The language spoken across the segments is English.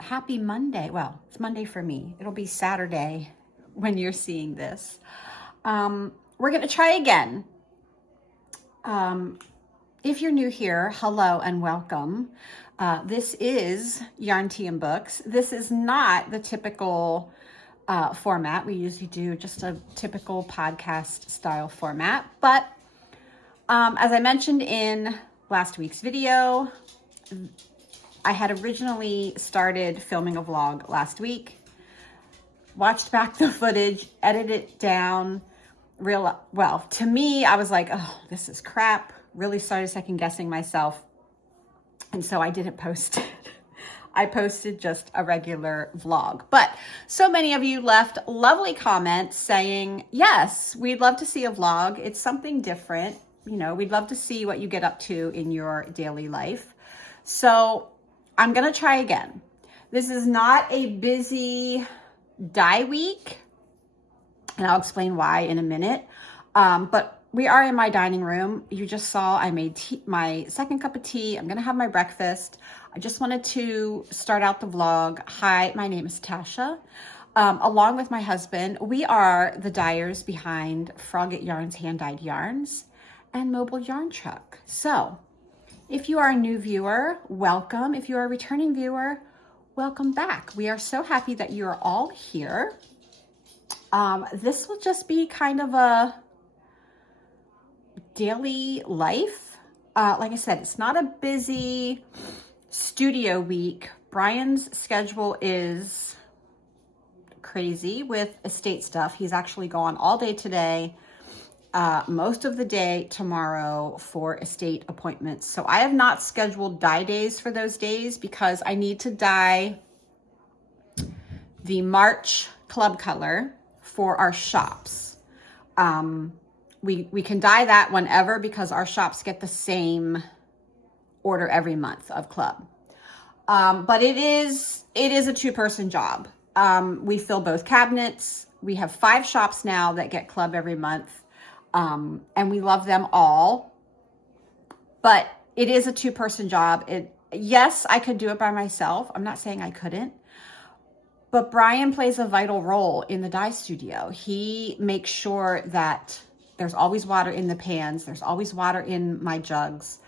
happy Monday. Well, it's Monday for me. It'll be Saturday when you're seeing this. We're going to try again. If you're new here, hello and welcome. This is Yarn Tea and Books. This is not the typical format. We usually do just a typical podcast style format. But as I mentioned in last week's video, I had originally started filming a vlog last week, watched back the footage, edited it down. Well, to me, I was like, oh, this is crap. Really started second guessing myself. And so I didn't post it. I posted just a regular vlog. But so many of you left lovely comments saying, yes, we'd love to see a vlog. It's something different. You know, we'd love to see what you get up to in your daily life. So I'm going to try again. This is not a busy dye week, and I'll explain why in a minute. But we are in my dining room. You just saw I made my second cup of tea. I'm going to have my breakfast. I just wanted to start out the vlog. Hi, my name is Tasha. Along with my husband, we are the dyers behind Frogget Yarns Hand-Dyed Yarns and Mobile Yarn Truck. So if you are a new viewer, welcome. If you are a returning viewer, welcome back. We are so happy that you are all here. This will just be kind of a daily life. Like I said, it's not a busy studio week. Brian's schedule is crazy with estate stuff. He's actually gone all day today, most of the day tomorrow for estate appointments. So I have not scheduled dye days for those days because I need to dye the March club color for our shops. We can dye that whenever because our shops get the same order every month of club. But it is a two-person job. We fill both cabinets. We have 5 shops now that get club every month. And we love them all, but it is a two-person job. Yes, I could do it by myself. I'm not saying I couldn't, but Brian plays a vital role in the dye studio. He makes sure that there's always water in the pans. There's always water in my jugs.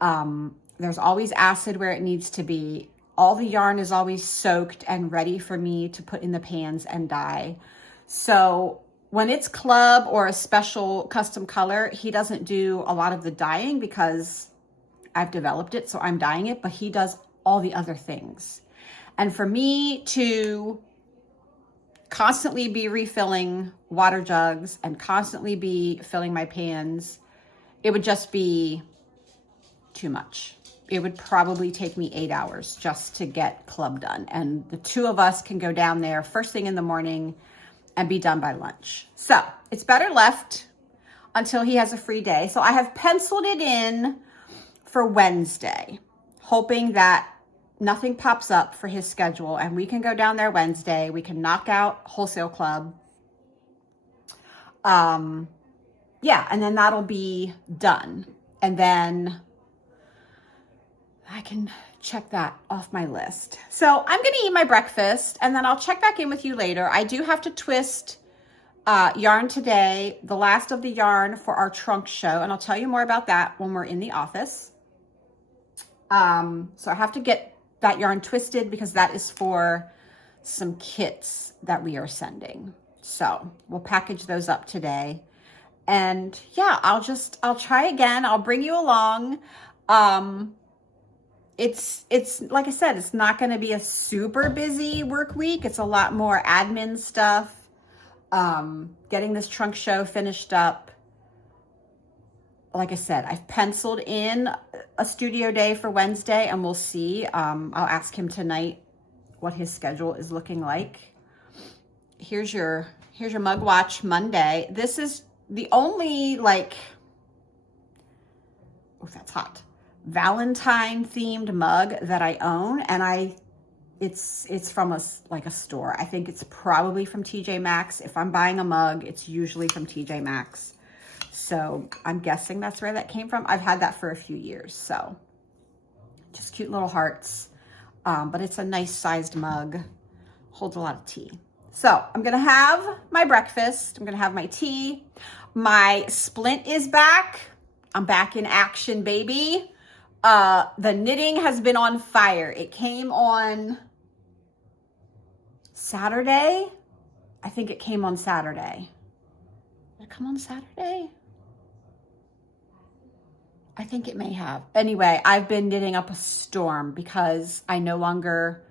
There's always acid where it needs to be. All the yarn is always soaked and ready for me to put in the pans and dye. So when it's club or a special custom color, he doesn't do a lot of the dyeing because I've developed it, so I'm dyeing it, but he does all the other things. And for me to constantly be refilling water jugs and constantly be filling my pans, it would just be too much. It would probably take me 8 hours just to get club done. And the two of us can go down there first thing in the morning and be done by lunch. So it's better left until he has a free day. So I have penciled it in for Wednesday, hoping that nothing pops up for his schedule and we can go down there Wednesday. We can knock out wholesale club. Yeah, and then that'll be done. And then I can check that off my list. So I'm going to eat my breakfast and then I'll check back in with you later. I do have to twist yarn today, the last of the yarn for our trunk show. And I'll tell you more about that when we're in the office. So I have to get that yarn twisted because that is for some kits that we are sending. So we'll package those up today. And yeah, I'll try again. I'll bring you along. It's like I said, it's not going to be a super busy work week. It's a lot more admin stuff. Getting this trunk show finished up. Like I said, I've penciled in a studio day for Wednesday and we'll see. I'll ask him tonight what his schedule is looking like. Here's your mug watch Monday. This is the only oh, that's hot, Valentine themed mug that I own, and it's from a store. I think it's probably from TJ Maxx. If I'm buying a mug, it's usually from TJ Maxx. So I'm guessing that's where that came from. I've had that for a few years. So just cute little hearts. but it's a nice sized mug, holds a lot of tea. So I'm gonna have my breakfast. I'm gonna have my tea. My splint is back. I'm back in action, baby. The knitting has been on fire. It came on Saturday. I think it came on Saturday. Did it come on Saturday? I think it may have. Anyway, I've been knitting up a storm because I no longer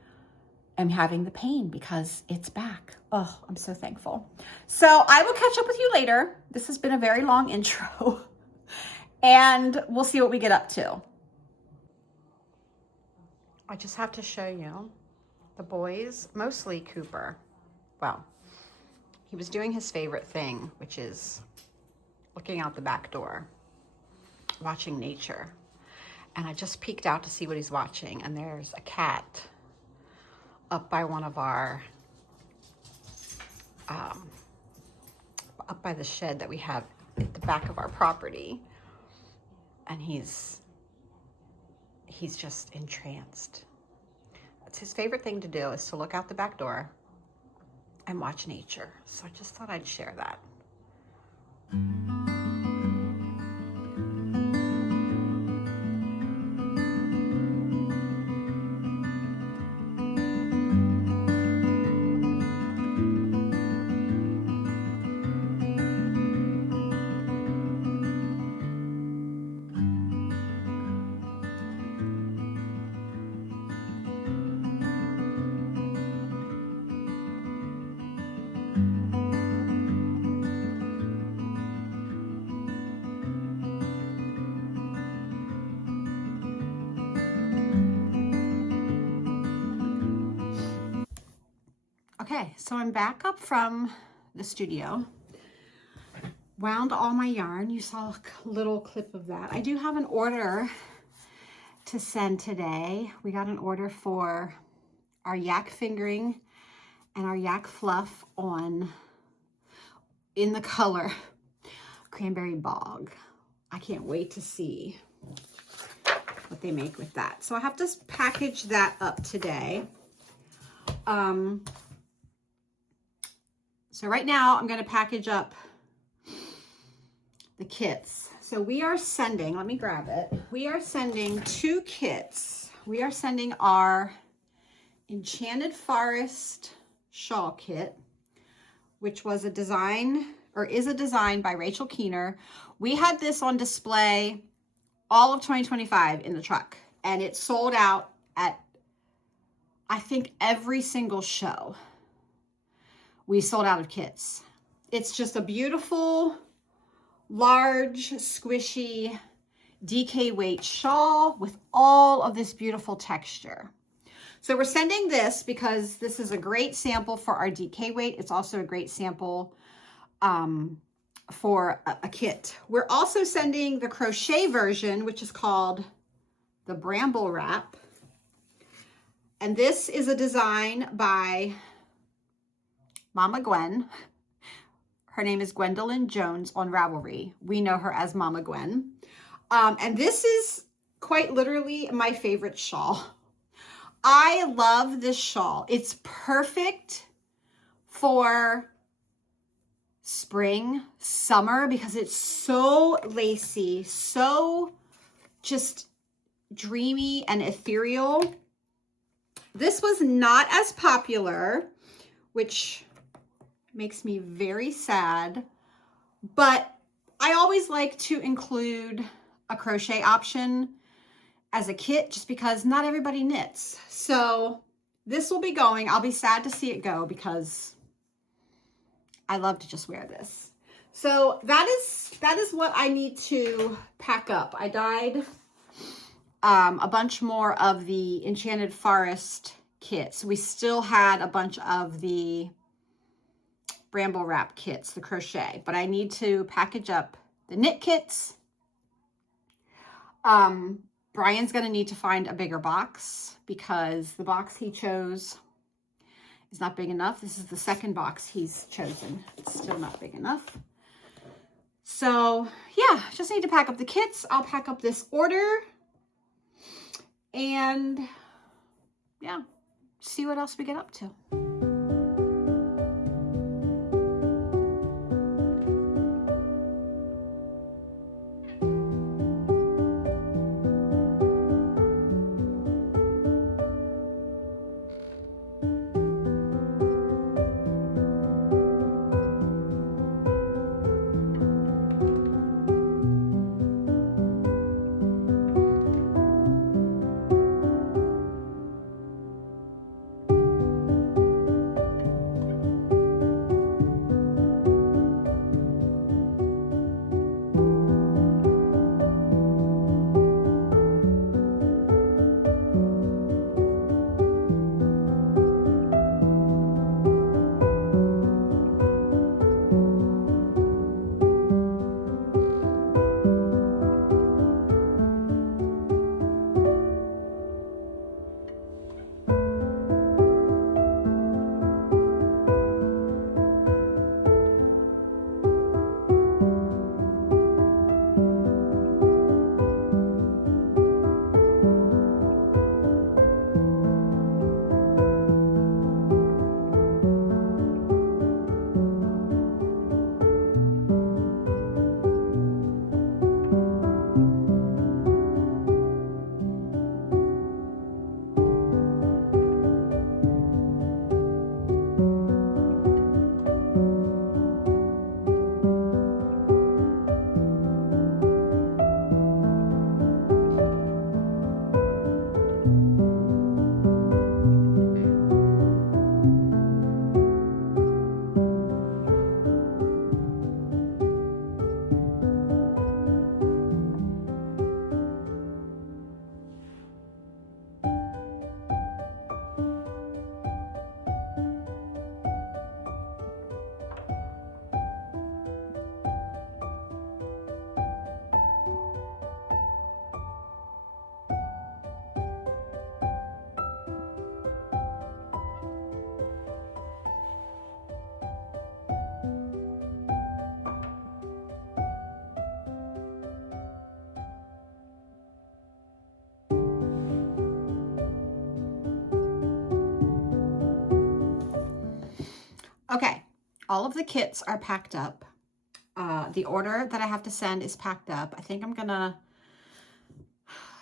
am having the pain because it's back. Oh, I'm so thankful. So I will catch up with you later. This has been a very long intro and we'll see what we get up to. I just have to show you the boys, mostly Cooper. Well, he was doing his favorite thing, which is looking out the back door, watching nature. And I just peeked out to see what he's watching, and there's a cat up by one of our, up by the shed that we have at the back of our property. And he's just entranced. It's his favorite thing to do, is to look out the back door and watch nature. So I just thought I'd share that. Okay, so I'm back up from the studio, wound all my yarn. You saw a little clip of that. I do have an order to send today. We got an order for our yak fingering and our yak fluff in the color Cranberry Bog. I can't wait to see what they make with that. So I have to package that up today. So right now I'm going to package up the kits. So we are sending, let me grab it. We are sending 2 kits. We are sending our Enchanted Forest shawl kit, which was a design, or is a design by Rachel Keener. We had this on display all of 2025 in the truck, and it sold out at, I think, every single show. We sold out of kits. It's just a beautiful, large, squishy, DK weight shawl with all of this beautiful texture. So we're sending this because this is a great sample for our DK weight. It's also a great sample for a kit. We're also sending the crochet version, which is called the Bramble Wrap. And this is a design by Mama Gwen. Her name is Gwendolyn Jones on Ravelry. We know her as Mama Gwen. And this is quite literally my favorite shawl. I love this shawl. It's perfect for spring, summer, because it's so lacy, so just dreamy and ethereal. This was not as popular, which makes me very sad, but I always like to include a crochet option as a kit just because not everybody knits. So this will be going. I'll be sad to see it go because I love to just wear this. So that is what I need to pack up. I dyed a bunch more of the Enchanted Forest kits. We still had a bunch of the Bramble Wrap kits, the crochet, but I need to package up the knit kits. Brian's gonna need to find a bigger box because the box he chose is not big enough. This is the second box he's chosen. It's still not big enough. So yeah, just need to pack up the kits. I'll pack up this order and yeah, see what else we get up to. Okay, all of the kits are packed up. The order that I have to send is packed up. I think I'm gonna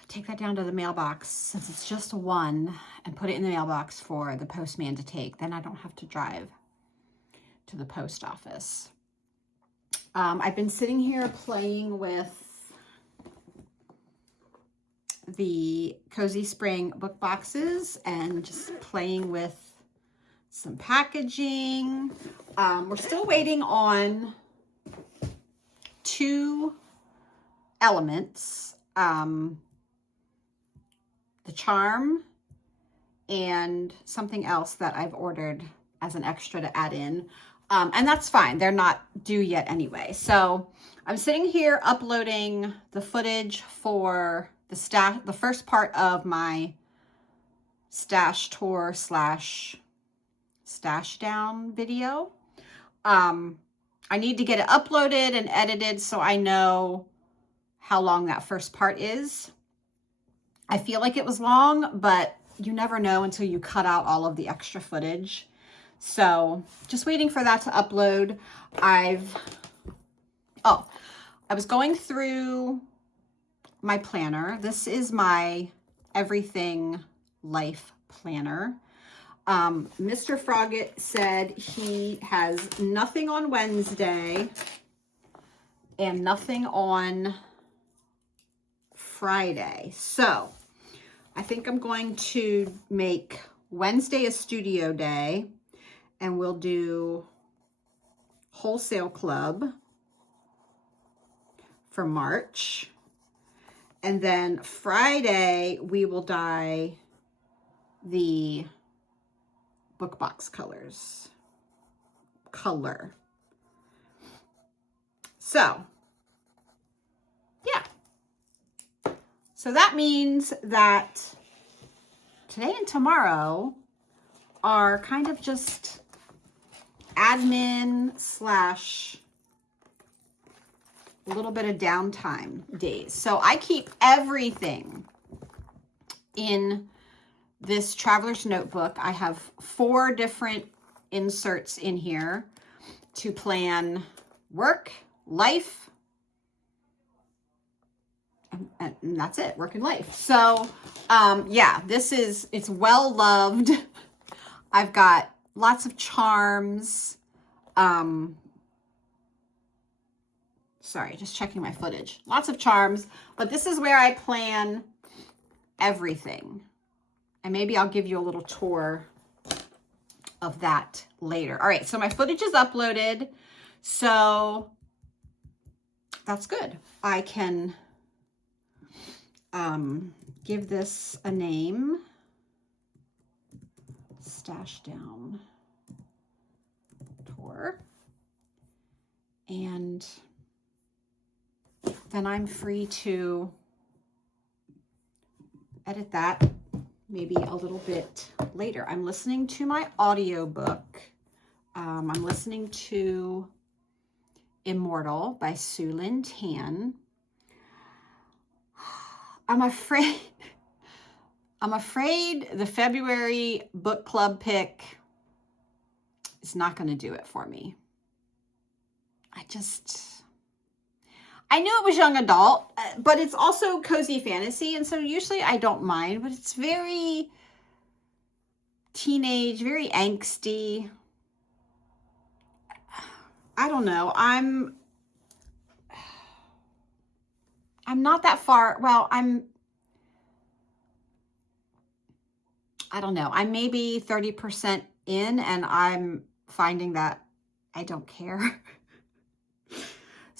take that down to the mailbox since it's just one and put it in the mailbox for the postman to take. Then I don't have to drive to the post office. I've been sitting here playing with the Cozy Spring book boxes and just playing with some packaging. We're still waiting on 2 elements, the charm and something else that I've ordered as an extra to add in. And that's fine. They're not due yet anyway. So I'm sitting here uploading the footage for the first part of my stash tour / stash down video. I need to get it uploaded and edited so I know how long that first part is. I feel like it was long, but you never know until you cut out all of the extra footage. So just waiting for that to upload. I was going through my planner. This is my Everything Life planner. Mr. Froggett said he has nothing on Wednesday and nothing on Friday. So I think I'm going to make Wednesday a studio day and we'll do Wholesale Club for March. And then Friday, we will dye the book box color. So, yeah. So that means that today and tomorrow are kind of just admin / a little bit of downtime days. So I keep everything in this traveler's notebook. I have 4 different inserts in here to plan work, life, and that's it, work and life. So yeah, it's well loved. I've got lots of charms. Sorry, just checking my footage. Lots of charms, but this is where I plan everything. And maybe I'll give you a little tour of that later. All right, so my footage is uploaded. So that's good. I can give this a name. Stash down tour. And then I'm free to edit that maybe a little bit later. I'm listening to my audiobook. I'm listening to Immortal by Sue Lynn Tan. I'm afraid the February book club pick is not going to do it for me. I knew it was young adult, but it's also cozy fantasy. And so usually I don't mind, but it's very teenage, very angsty. I don't know. I'm not that far. Well, I don't know. I'm maybe 30% in, and I'm finding that I don't care.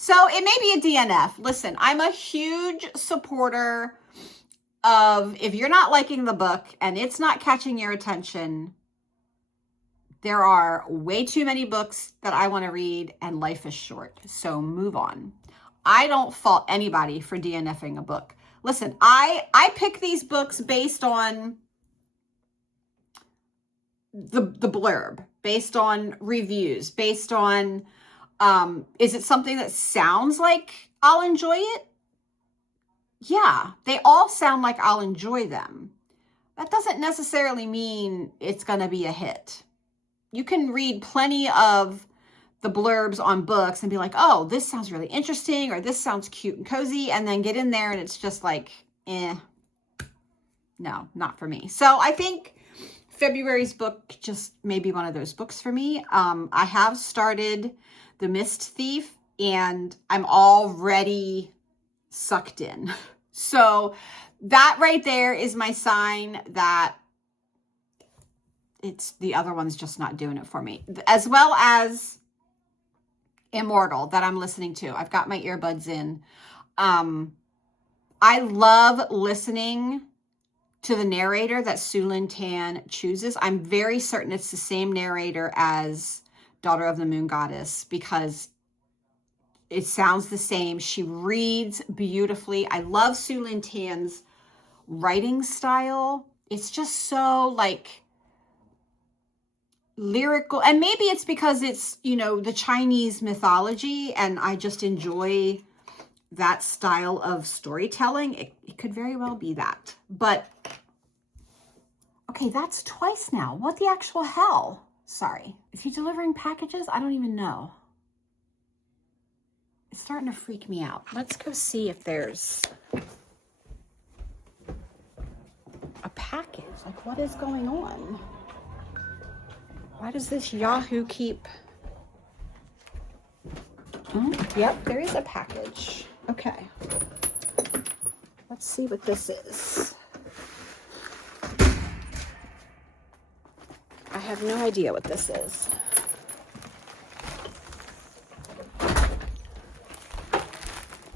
So it may be a DNF. Listen, I'm a huge supporter of, if you're not liking the book and it's not catching your attention, there are way too many books that I want to read and life is short. So move on. I don't fault anybody for DNFing a book. Listen, I pick these books based on the blurb, based on reviews, based on is it something that sounds like I'll enjoy it? Yeah, they all sound like I'll enjoy them. That doesn't necessarily mean it's going to be a hit. You can read plenty of the blurbs on books and be like, oh, this sounds really interesting, or this sounds cute and cozy, and then get in there and it's just like, no, not for me. So I think February's book just may be one of those books for me. I have started The Mist Thief, and I'm already sucked in. So that right there is my sign that it's the other one's just not doing it for me. As well as Immortal that I'm listening to. I've got my earbuds in. I love listening to the narrator that Sue Lynn Tan chooses. I'm very certain it's the same narrator as Daughter of the Moon Goddess, because it sounds the same. She reads beautifully. I love Sue Lynn Tan's writing style. It's just so like lyrical, and maybe it's because it's, you know, the Chinese mythology, and I just enjoy that style of storytelling. It could very well be that. But okay, that's twice now. What the actual hell? Sorry. Is he delivering packages? I don't even know. It's starting to freak me out. Let's go see if there's a package. Like, what is going on? Why does this Yahoo keep... Oh, yep, there is a package. Okay. Let's see what this is. I have no idea what this is.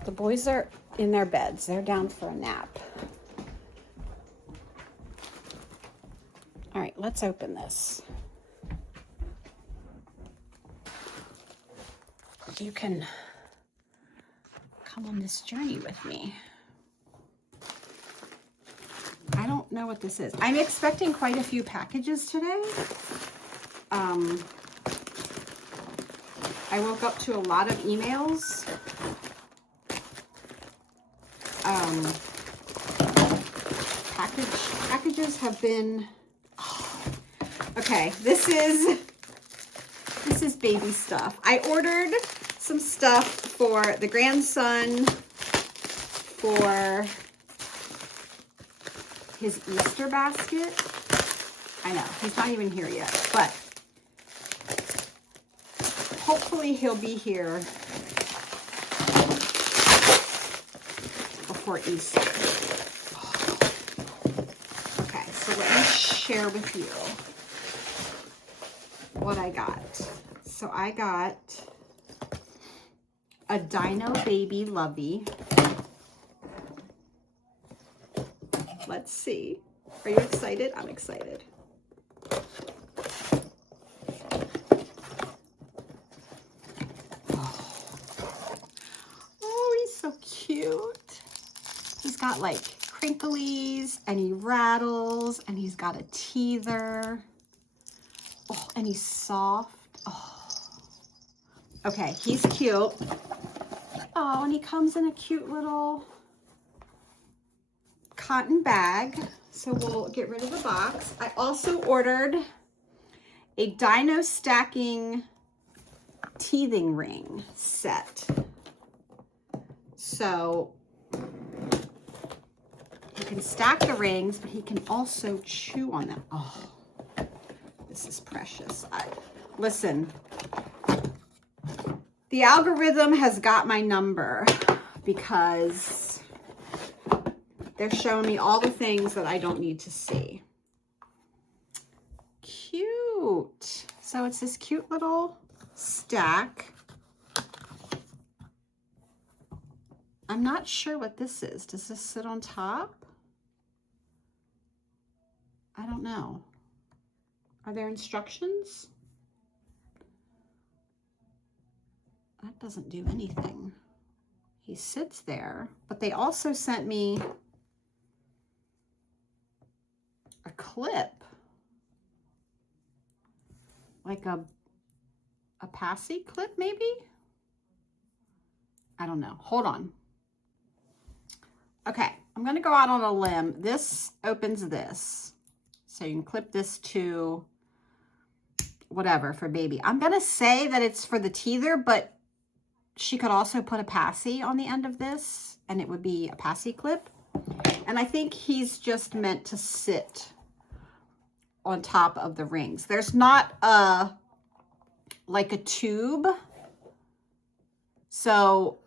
The boys are in their beds. They're down for a nap. All right, let's open this. You can come on this journey with me. I don't know what this is. I'm expecting quite a few packages today. I woke up to a lot of emails. Packages have been, okay, this is baby stuff. I ordered some stuff for the grandson for his Easter basket. I know, he's not even here yet, but hopefully he'll be here before Easter. Okay, so let me share with you what I got. So I got a Dino Baby Lovey. Let's see. Are you excited? I'm excited. Oh, he's so cute. He's got like crinklies and he rattles and he's got a teether. Oh, and he's soft. Oh. Okay, he's cute. Oh, and he comes in a cute little cotton bag. So we'll get rid of the box. I also ordered a dino stacking teething ring set. So he can stack the rings, but he can also chew on them. Oh, this is precious. Listen, the algorithm has got my number because they're showing me all the things that I don't need to see. Cute. So it's this cute little stack. I'm not sure what this is. Does this sit on top? I don't know. Are there instructions? That doesn't do anything. He sits there, but they also sent me a clip, like a passy clip maybe? I don't know. Hold on. Okay, I'm gonna go out on a limb. This opens this. So you can clip this to whatever for baby. I'm gonna say that it's for the teether, but she could also put a passy on the end of this and it would be a passy clip. And I think he's just meant to sit on top of the rings. There's not like a tube. So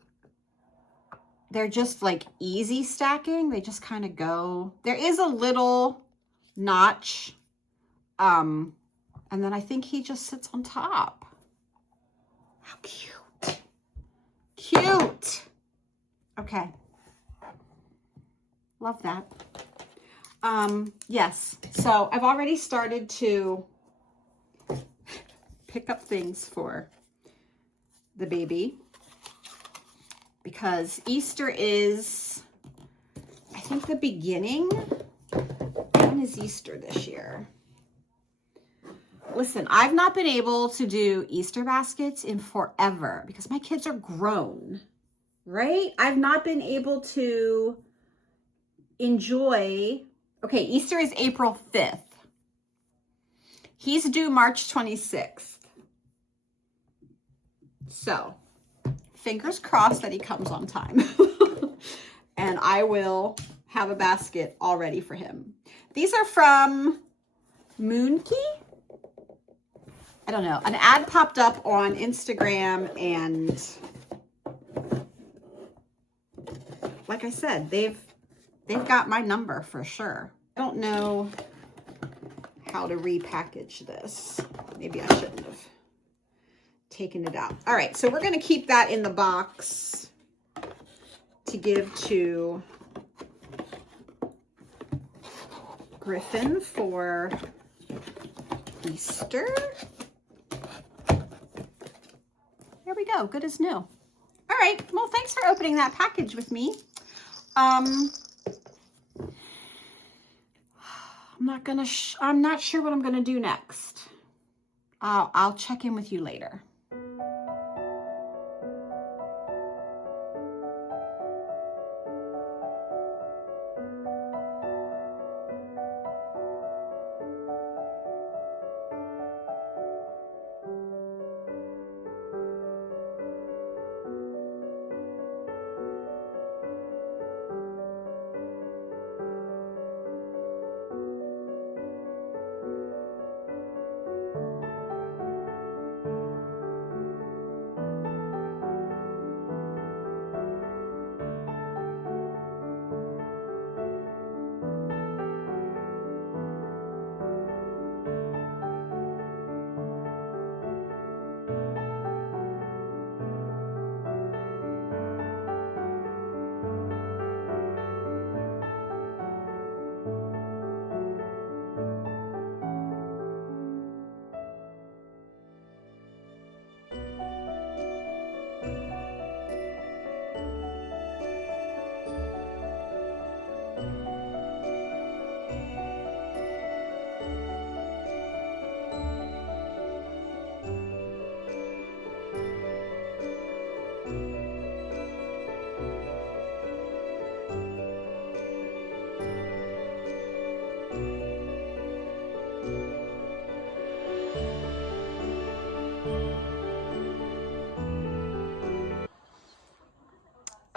they're just like easy stacking. They just kind of go. There is a little notch. And then I think he just sits on top. How cute. Cute. Okay. Love that. Yes. So I've already started to pick up things for the baby because Easter is, I think, the beginning. When is Easter this year? Listen, I've not been able to do Easter baskets in forever because my kids are grown, right? I've not been able to enjoy. Okay, Easter is April 5th. He's due March 26th. So, fingers crossed that he comes on time. And I will have a basket all ready for him. These are from Moonkey? I don't know. An ad popped up on Instagram and like I said, they've got my number for sure. I don't know how to repackage this. Maybe I shouldn't have taken it out. All right, so we're going to keep that in the box to give to Griffin for Easter. There we go. Good as new. All right. Well, thanks for opening that package with me. I'm not sure what I'm gonna do next. I'll check in with you later.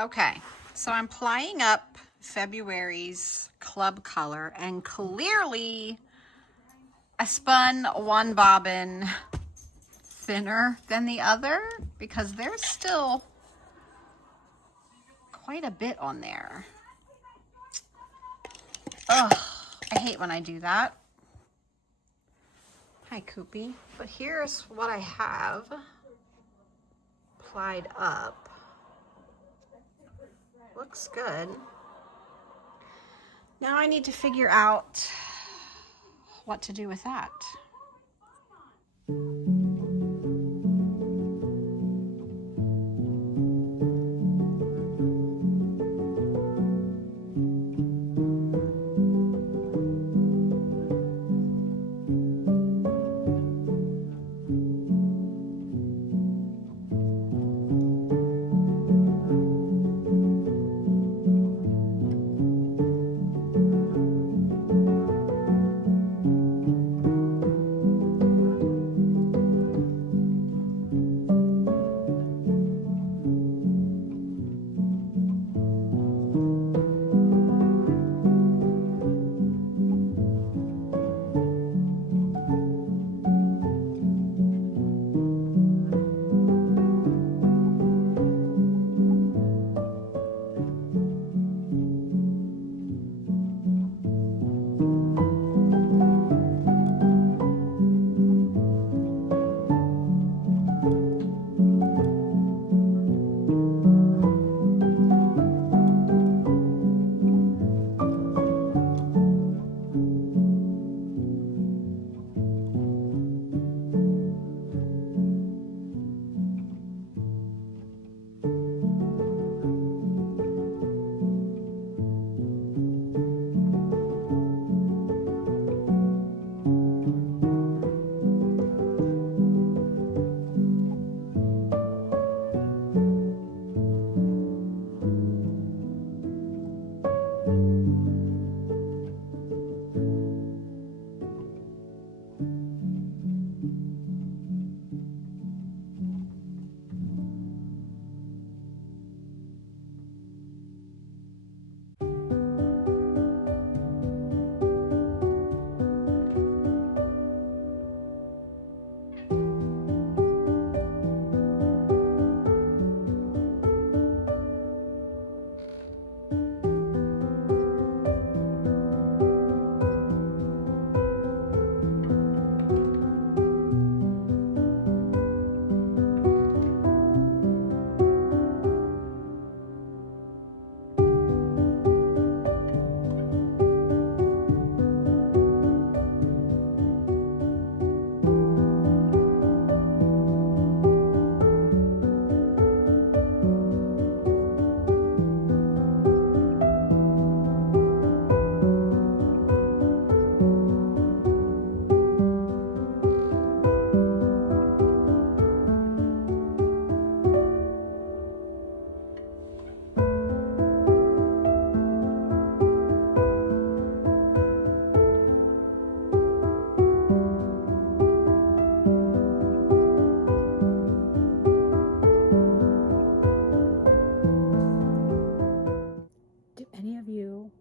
Okay, so I'm plying up February's club color, and clearly I spun one bobbin thinner than the other because there's still quite a bit on there. Ugh, I hate when I do that. Hi, Koopy. But here's what I have plied up. Looks good. Now I need to figure out what to do with that.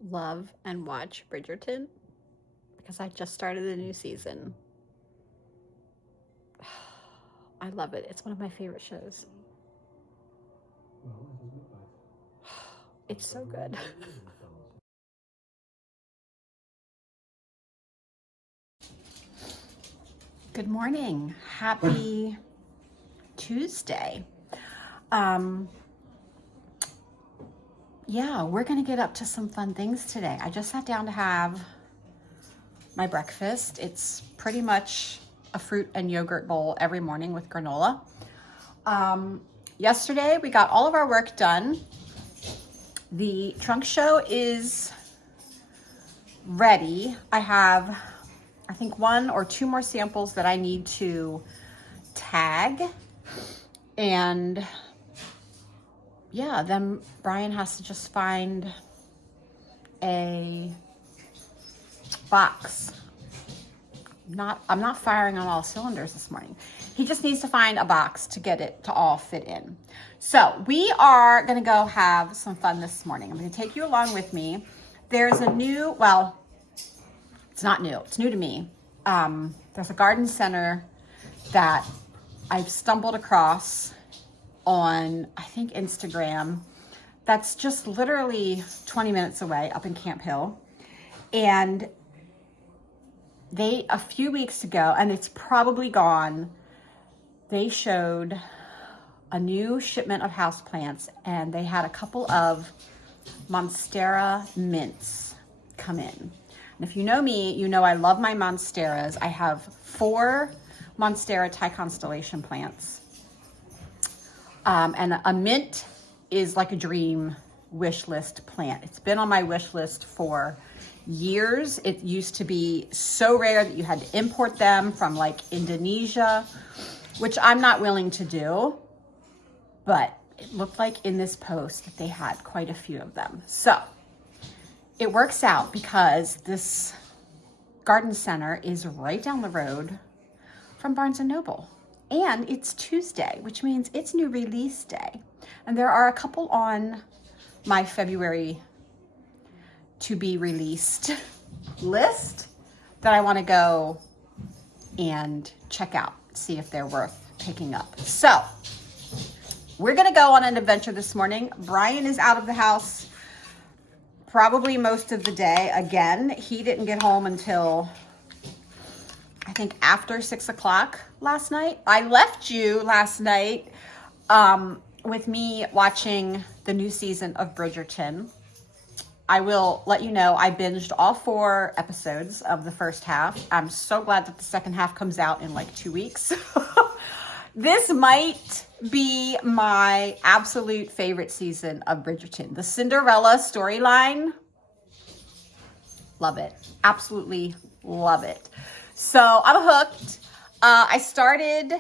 Love and watch Bridgerton because I just started the new season. I love it. It's one of my favorite shows. It's so good. Good morning. Happy Tuesday. Yeah, we're going to get up to some fun things today. I just sat down to have my breakfast. It's pretty much a fruit and yogurt bowl every morning with granola. Yesterday, we got all of our work done. The trunk show is ready. I have, I think, 1 or 2 more samples that I need to tag. And yeah, then Brian has to just find a box. I'm not firing on all cylinders this morning. He just needs to find a box to get it to all fit in. So we are going to go have some fun this morning. I'm going to take you along with me. There's a new, well, it's not new. It's new to me. There's a garden center that I've stumbled across on, I think, Instagram. That's just literally 20 minutes away up in Camp Hill. And they, a few weeks ago, and it's probably gone, they showed a new shipment of houseplants, and they had a couple of Monstera mints come in. And if you know me, you know I love my Monsteras. I have 4 Monstera Thai constellation plants. And a mint is like a dream wish list plant. It's been on my wish list for years. It used to be so rare that you had to import them from like Indonesia, which I'm not willing to do, but it looked like in this post that they had quite a few of them. So it works out because this garden center is right down the road from Barnes & Noble. And it's Tuesday, which means it's new release day. And there are a couple on my February to be released list that I want to go and check out, see if they're worth picking up. So we're going to go on an adventure this morning. Brian is out of the house probably most of the day. Again, he didn't get home until I think after 6 o'clock last night. I left you last night with me watching the new season of Bridgerton. I will let you know I binged all 4 episodes of the first half. I'm so glad that the second half comes out in like 2 weeks. This might be my absolute favorite season of Bridgerton. The Cinderella storyline, love it. Absolutely love it. So I'm hooked. I started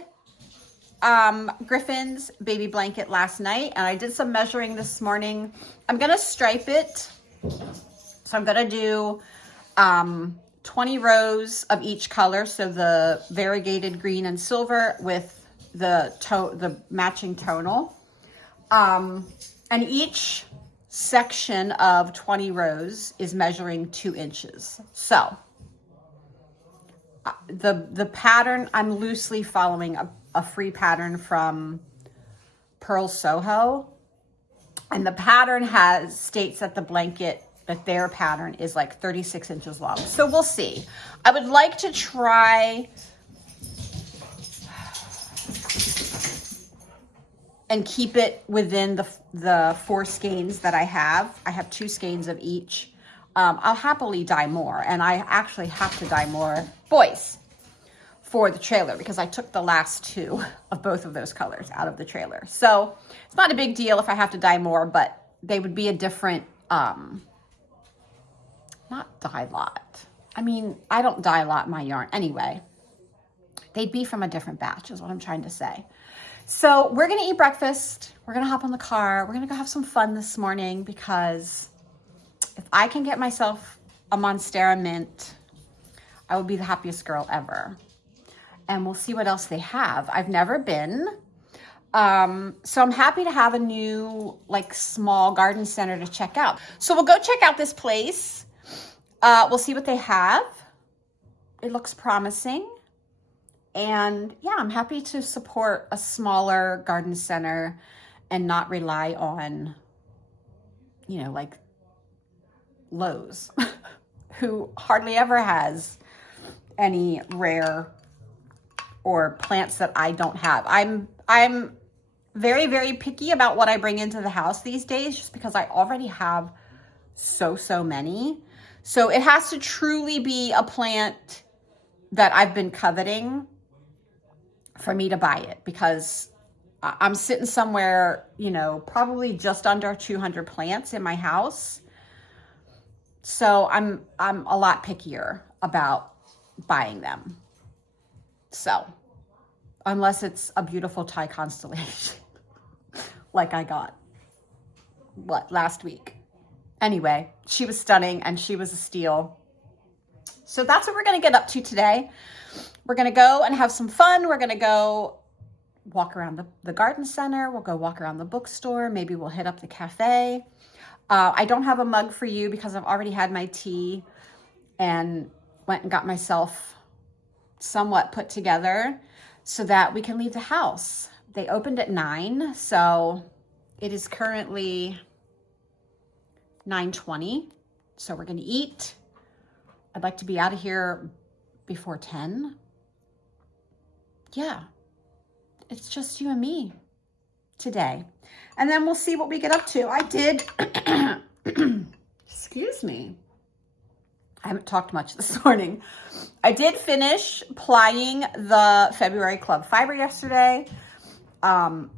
Griffin's baby blanket last night, and I did some measuring this morning. I'm going to stripe it. So I'm going to do 20 rows of each color. So the variegated green and silver with the matching tonal. And each section of 20 rows is measuring 2 inches. So the pattern, I'm loosely following a free pattern from Pearl Soho. And the pattern states that the blanket, that their pattern is like 36 inches long. So we'll see. I would like to try and keep it within the 4 skeins that I have. I have 2 skeins of each. I'll happily dye more, and I actually have to dye more boys for the trailer because I took the last 2 of both of those colors out of the trailer. So it's not a big deal if I have to dye more, but they would be a different, not dye lot. I mean, I don't dye lot my yarn anyway. They'd be from a different batch is what I'm trying to say. So we're going to eat breakfast. We're going to hop on the car. We're going to go have some fun this morning because if I can get myself a Monstera mint, I will be the happiest girl ever. And we'll see what else they have. I've never been. So I'm happy to have a new, like, small garden center to check out. So we'll go check out this place. We'll see what they have. It looks promising. And yeah, I'm happy to support a smaller garden center and not rely on, you know, like Lowe's, who hardly ever has any rare or plants that I don't have. I'm very, very picky about what I bring into the house these days just because I already have so many. So it has to truly be a plant that I've been coveting for me to buy it, because I'm sitting somewhere, you know, probably just under 200 plants in my house. So I'm a lot pickier about buying them. So unless it's a beautiful Thai constellation like I got last week. Anyway, she was stunning and she was a steal. So that's what we're going to get up to today. we're going to go and have some fun. We're going to go walk around the garden center. We'll go walk around the bookstore. Maybe we'll hit up the cafe. I don't have a mug for you because I've already had my tea and went and got myself somewhat put together so that we can leave the house. They opened at 9, so it is currently 9:20. So we're going to eat. I'd like to be out of here before 10. Yeah, it's just you and me today. And then we'll see what we get up to. I did, excuse me. I haven't talked much this morning. I did finish plying the February Club fiber yesterday.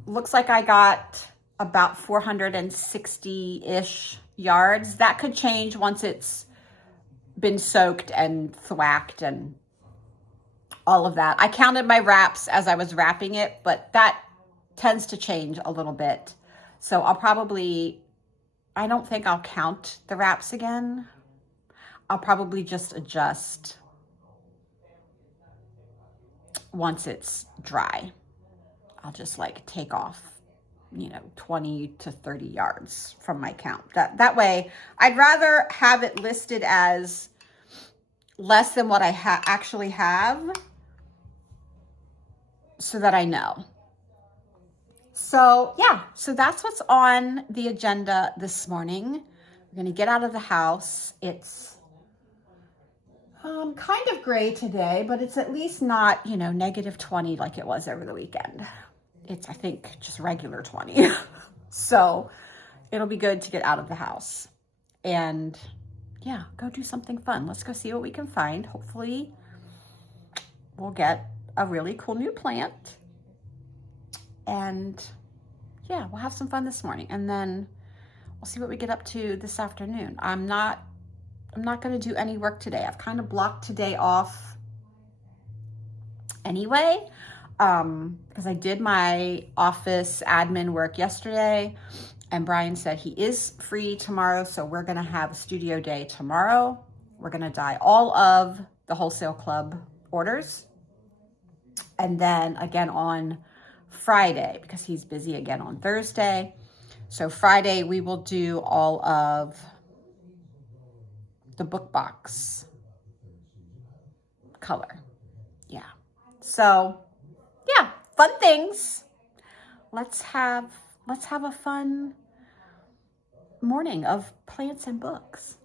Looks like I got about 460-ish yards. That could change once it's been soaked and thwacked and all of that. I counted my wraps as I was wrapping it, but that tends to change a little bit. So I don't think I'll count the wraps again. I'll probably just adjust once it's dry. I'll just like take off, 20 to 30 yards from my count. That way, I'd rather have it listed as less than what I actually have so that I know. So yeah, so that's what's on the agenda this morning. We're gonna get out of the house. It's kind of gray today, but it's at least not, negative 20 like it was over the weekend. It's, I think, just regular 20. So it'll be good to get out of the house and yeah, go do something fun. Let's go see what we can find. Hopefully we'll get a really cool new plant and yeah, we'll have some fun this morning and then we'll see what we get up to this afternoon. I'm not going to do any work today. I've kind of blocked today off anyway, because I did my office admin work yesterday and Brian said he is free tomorrow. So we're going to have a studio day tomorrow. We're going to dye all of the wholesale club orders. And then again on Friday, because he's busy again on Thursday. So Friday we will do all of the book box color. Yeah. So yeah, fun things. Let's have a fun morning of plants and books.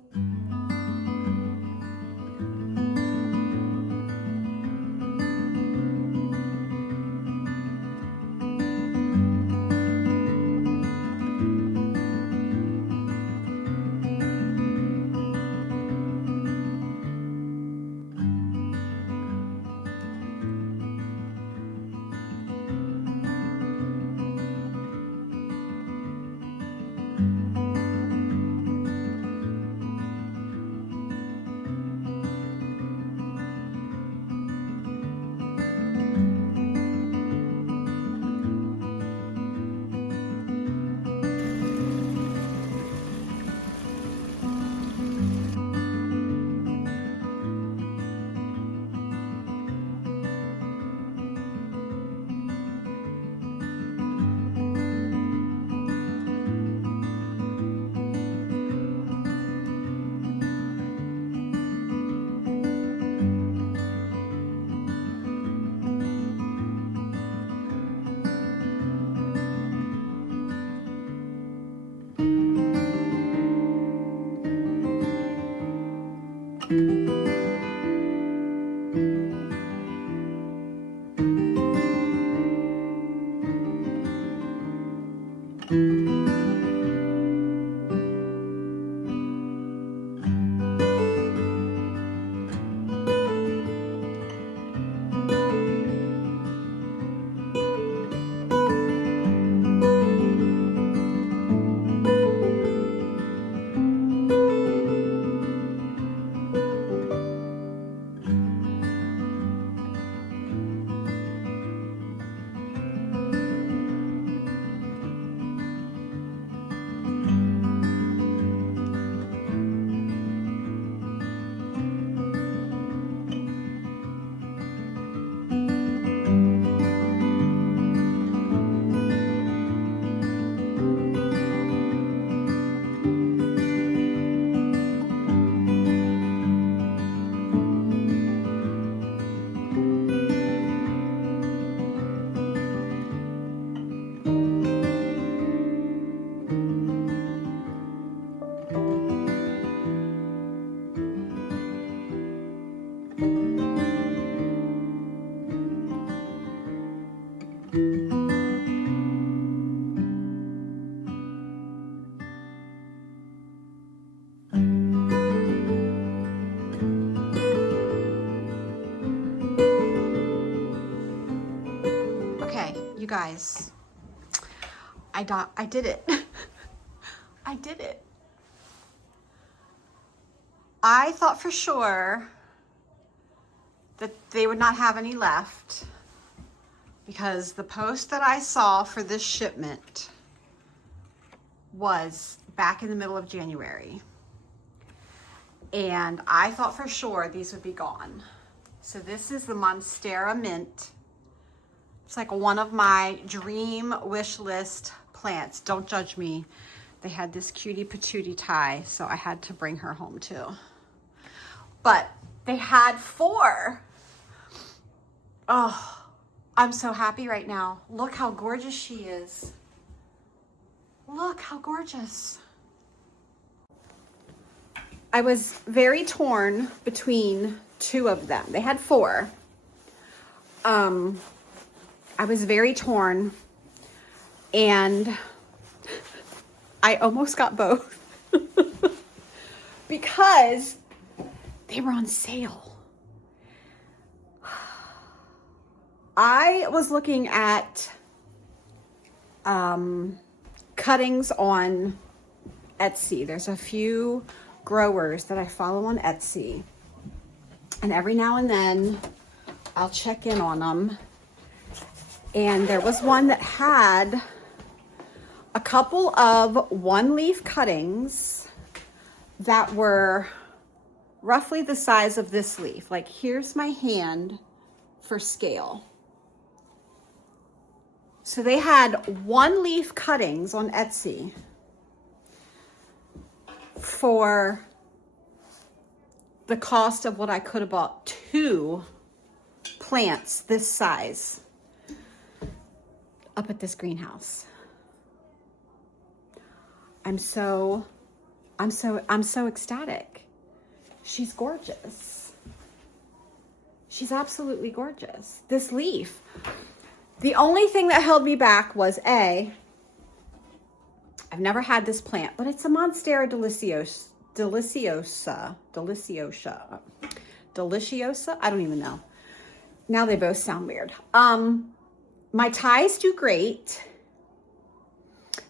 you guys, I did it. I did it. I thought for sure that they would not have any left because the post that I saw for this shipment was back in the middle of January. And I thought for sure these would be gone. So this is the Monstera Mint. It's like one of my dream wish list plants. Don't judge me. They had this cutie patootie tie, so I had to bring her home too. But they had 4. Oh, I'm so happy right now. Look how gorgeous she is. Look how gorgeous. I was very torn between 2 of them. They had 4. I was very torn, and I almost got both because they were on sale. I was looking at cuttings on Etsy. There's a few growers that I follow on Etsy, and every now and then I'll check in on them. And there was one that had a couple of 1-leaf cuttings that were roughly the size of this leaf. Like, here's my hand for scale. So they had 1-leaf cuttings on Etsy for the cost of what I could have bought 2 plants this size up at this greenhouse. I'm so ecstatic. She's gorgeous. She's absolutely gorgeous. This leaf. The only thing that held me back was I've never had this plant, but it's a Monstera deliciosa. I don't even know. Now they both sound weird. My ties do great.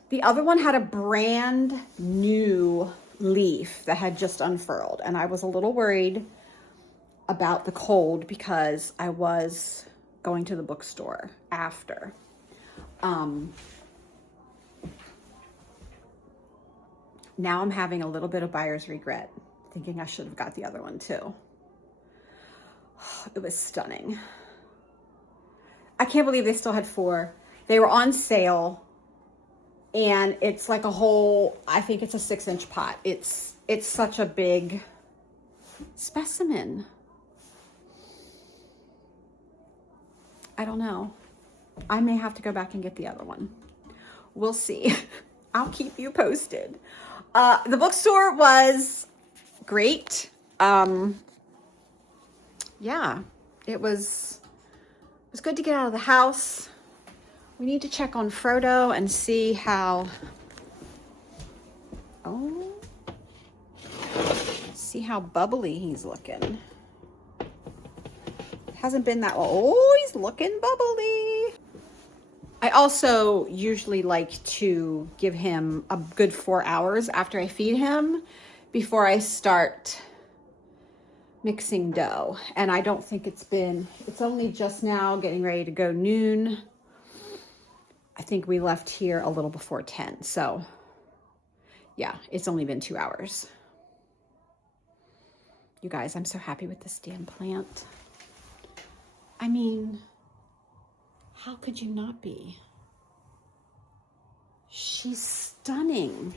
The other one had a brand new leaf that had just unfurled, and I was a little worried about the cold because I was going to the bookstore after. Now I'm having a little bit of buyer's regret, thinking I should have got the other one too. It was stunning. I can't believe they still had 4. They were on sale, and it's like a whole, I think it's a 6-inch pot. It's such a big specimen. I don't know. I may have to go back and get the other one. We'll see. I'll keep you posted. The bookstore was great. Yeah, it was good to get out of the house. We need to check on Frodo and see how, see how bubbly he's looking. Hasn't been that long. Oh, he's looking bubbly. I also usually like to give him a good 4 hours after I feed him before I start mixing dough. And I don't think it's only just now getting ready to go noon. I think we left here a little before 10. So yeah, it's only been 2 hours. You guys, I'm so happy with this damn plant. I mean, how could you not be? She's stunning.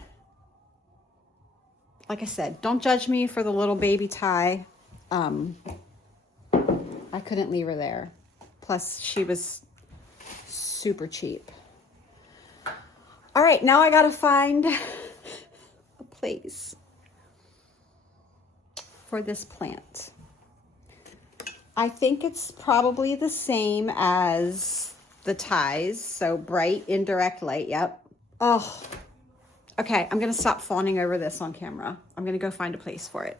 Like I said, don't judge me for the little baby tie. I couldn't leave her there. Plus, she was super cheap. All right, now I gotta find a place for this plant. I think it's probably the same as the ties. So bright, indirect light. Yep. Oh, okay. I'm going to stop fawning over this on camera. I'm going to go find a place for it.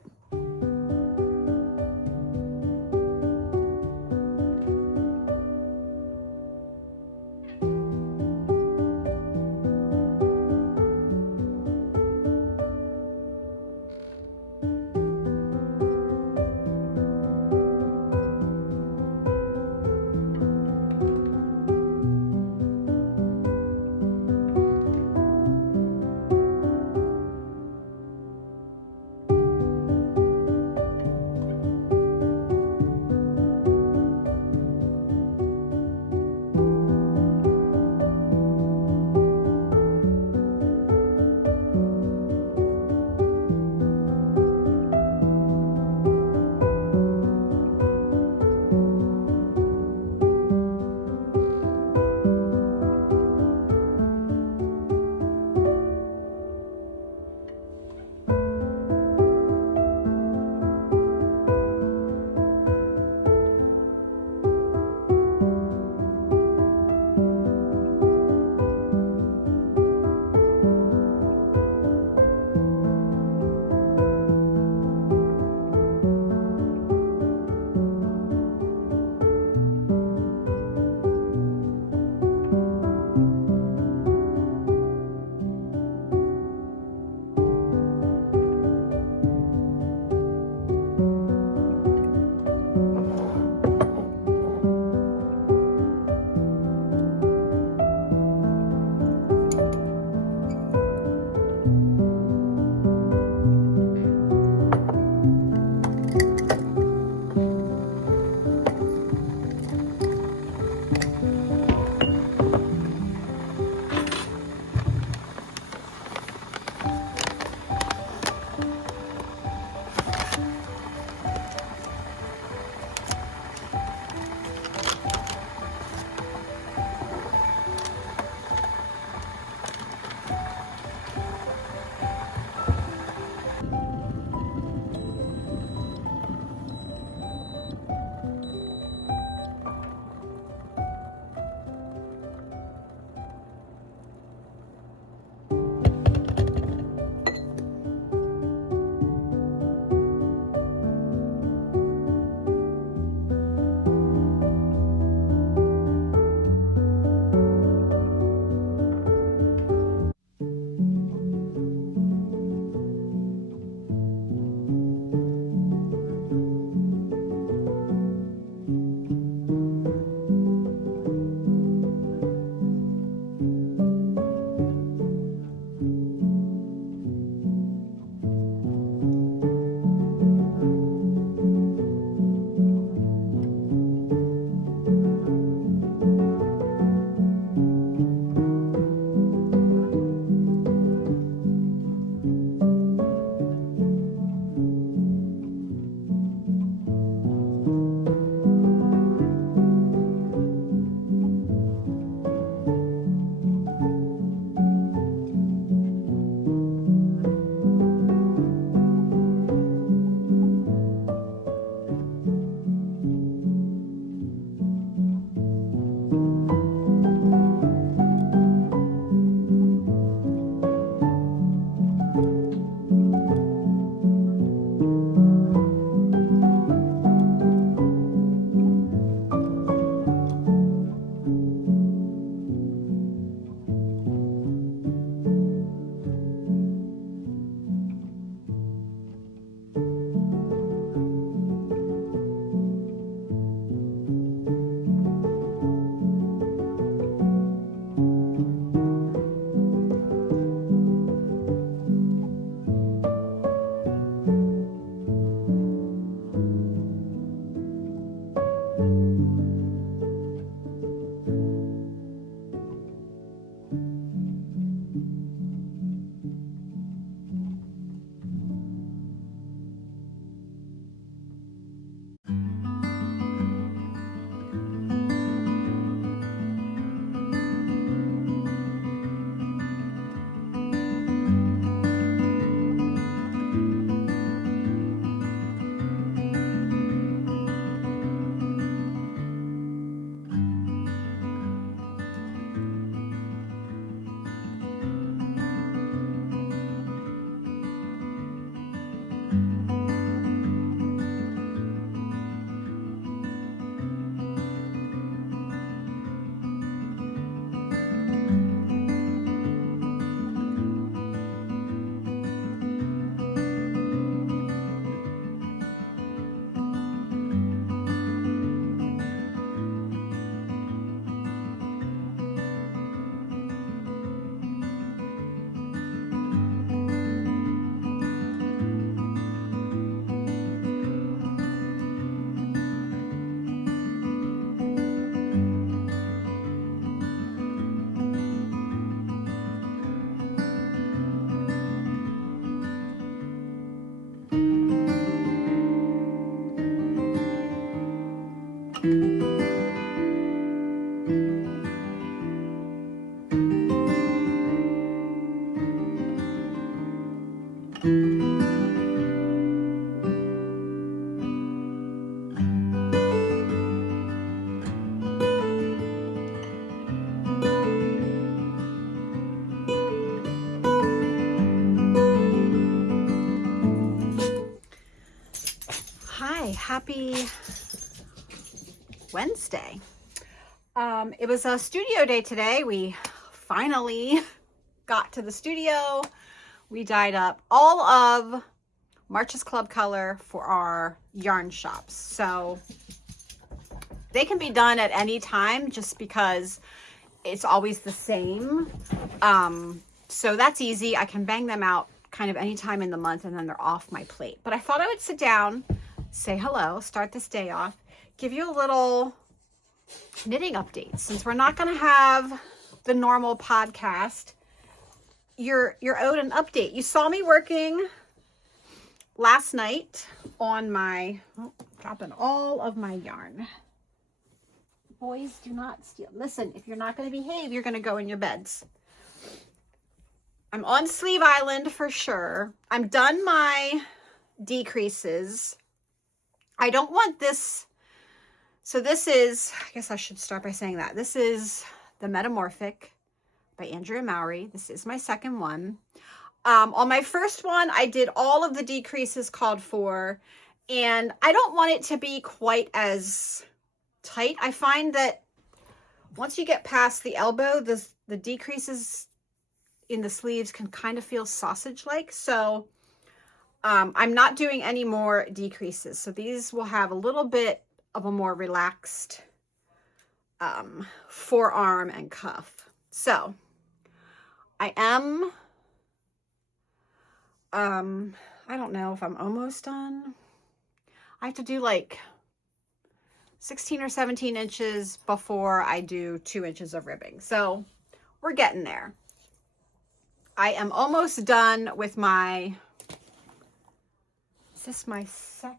Happy Wednesday. It was a studio day today. We finally got to the studio. We dyed up all of March's Club color for our yarn shops. So they can be done at any time just because it's always the same. So that's easy. I can bang them out kind of any time in the month and then they're off my plate. But I thought I would sit down, say hello, start this day off, give you a little knitting update. Since we're not going to have the normal podcast, you're owed an update. You saw me working last night on my, dropping all of my yarn. Boys, do not steal. Listen, if you're not going to behave, you're going to go in your beds. I'm on Sleeve Island for sure. I'm done my decreases. I don't want this. So this is, I guess I should start by saying that. This is the Metamorphic by Andrea Mowry. This is my second one. On my first one, I did all of the decreases called for, and I don't want it to be quite as tight. I find that once you get past the elbow, the decreases in the sleeves can kind of feel sausage-like. So I'm not doing any more decreases. So these will have a little bit of a more relaxed forearm and cuff. So I am, I don't know if I'm almost done. I have to do like 16 or 17 inches before I do 2 inches of ribbing. So we're getting there. I am almost done with my, is this my second?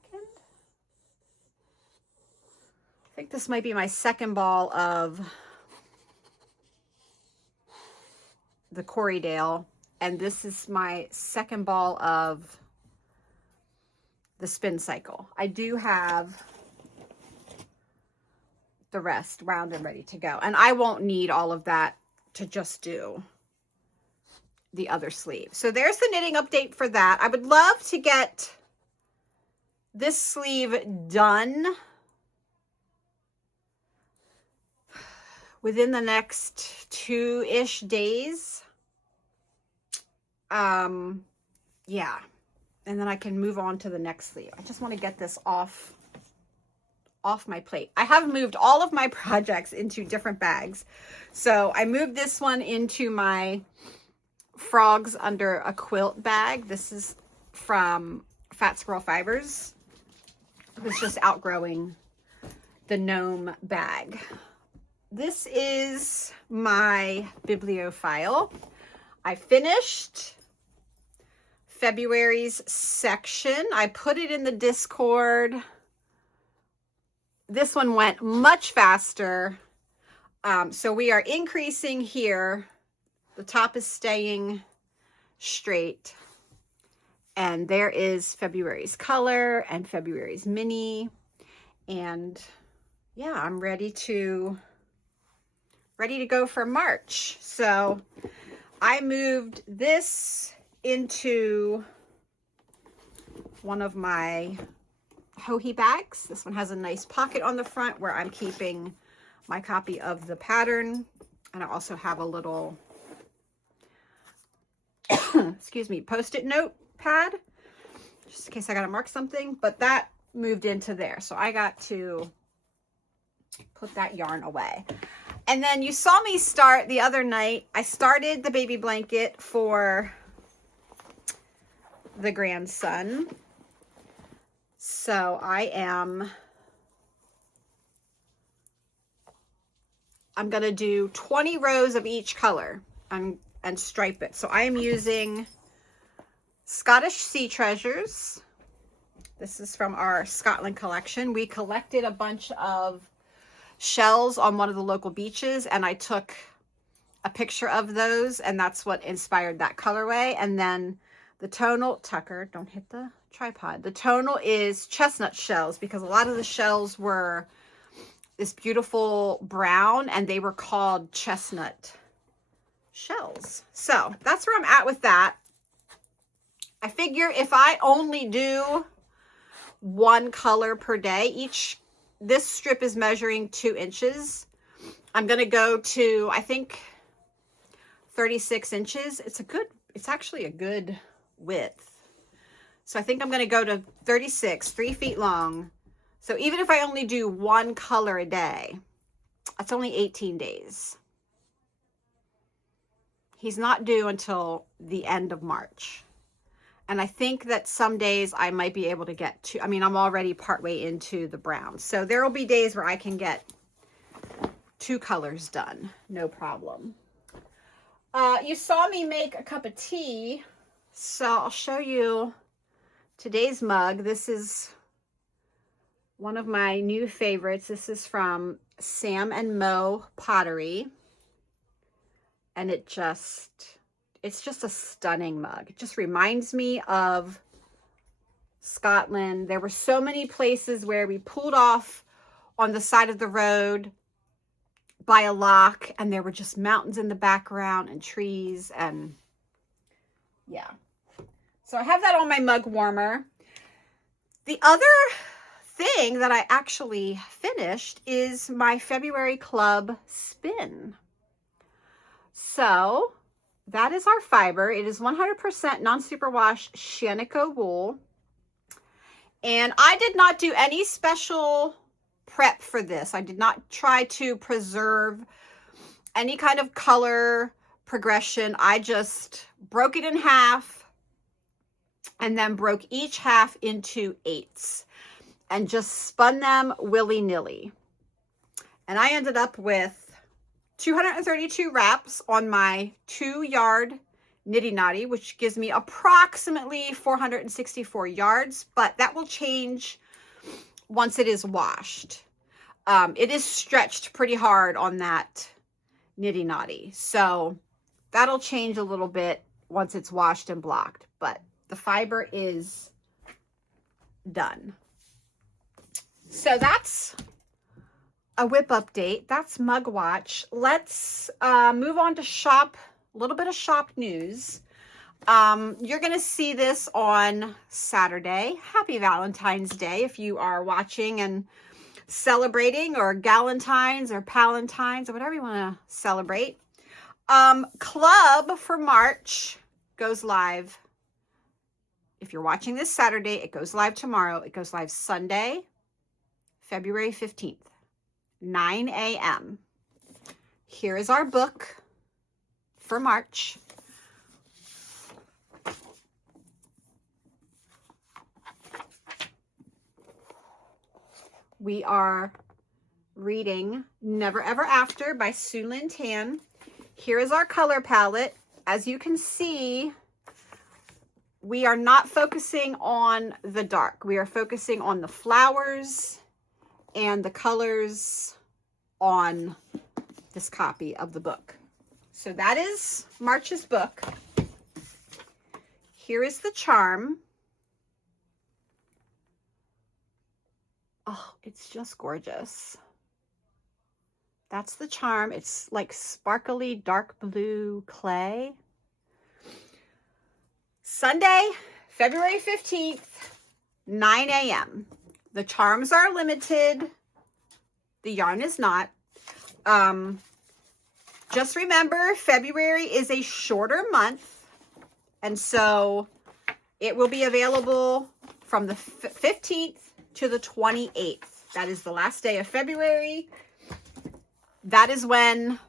I think this might be my second ball of the Corriedale, and this is my second ball of the Spin Cycle. I do have the rest round and ready to go, and I won't need all of that to just do the other sleeve. So there's the knitting update for that. I would love to get this sleeve done within the next 2-ish days. Yeah, and then I can move on to the next sleeve. I just want to get this off my plate. I have moved all of my projects into different bags. So I moved this one into my Frogs Under a Quilt bag. This is from Fat Squirrel Fibers. It was just outgrowing the gnome bag. This is my Bibliophile. I finished February's section. I put it in the Discord. This one went much faster. So we are increasing here. The top is staying straight. And there is February's color and February's mini. And yeah, I'm ready to go for March. So I moved this into one of my Hohi bags. This one has a nice pocket on the front where I'm keeping my copy of the pattern. And I also have a little, excuse me, Post-it note pad, just in case I got to mark something, but that moved into there. So I got to put that yarn away. And then you saw me start the other night. I started the baby blanket for the grandson. So I'm going to do 20 rows of each color and stripe it. So I am using Scottish Sea Treasures This is from our Scotland collection. We collected a bunch of shells on one of the local beaches, and I took a picture of those, and that's what inspired that colorway. And then the tonal, Tucker, don't hit the tripod. The tonal is chestnut shells, because a lot of the shells were this beautiful brown, and they were called chestnut shells. So that's where I'm at with that. I figure if I only do one color per day, this strip is measuring 2 inches. I'm going to go to, I think, 36 inches. It's actually a good width. So I think I'm going to go to 36, 3 feet long. So even if I only do one color a day, that's only 18 days. He's not due until the end of March. And I think that some days I might be able to get to, I mean, I'm already partway into the brown. So there will be days where I can get 2 colors done. No problem. You saw me make a cup of tea. So I'll show you today's mug. This is one of my new favorites. This is from Sam and Mo Pottery. And it's just a stunning mug. It just reminds me of Scotland. There were so many places where we pulled off on the side of the road by a loch, and there were just mountains in the background and trees, and yeah. So I have that on my mug warmer. The other thing that I actually finished is my February Club spin. So that is our fiber. It is 100% non-superwash Shanico wool. And I did not do any special prep for this. I did not try to preserve any kind of color progression. I just broke it in half and then broke each half into 8s and just spun them willy-nilly. And I ended up with 232 wraps on my 2-yard nitty knotty, which gives me approximately 464 yards, but that will change once it is washed. It is stretched pretty hard on that nitty knotty, so that'll change a little bit once it's washed and blocked, but the fiber is done. So that's a whip update. That's Mug Watch. Let's move on to shop, a little bit of shop news. You're going to see this on Saturday. Happy Valentine's Day if you are watching and celebrating, or Galentine's or Palentine's or whatever you want to celebrate. Club for March goes live. If you're watching this Saturday, it goes live tomorrow. It goes live Sunday, February 15th. 9 a.m. Here is our book for March. We are reading Never Ever After by Sue Lynn Tan. Here is our color palette. As you can see, we are not focusing on the dark. We are focusing on the flowers and the colors on this copy of the book. So that is March's book. Here is the charm. Oh, it's just gorgeous. That's the charm. It's like sparkly dark blue clay. Sunday, February 15th, 9 a.m. The charms are limited. The yarn is not. Just remember, February is a shorter month, and so it will be available from the 15th to the 28th. That is the last day of February. That is when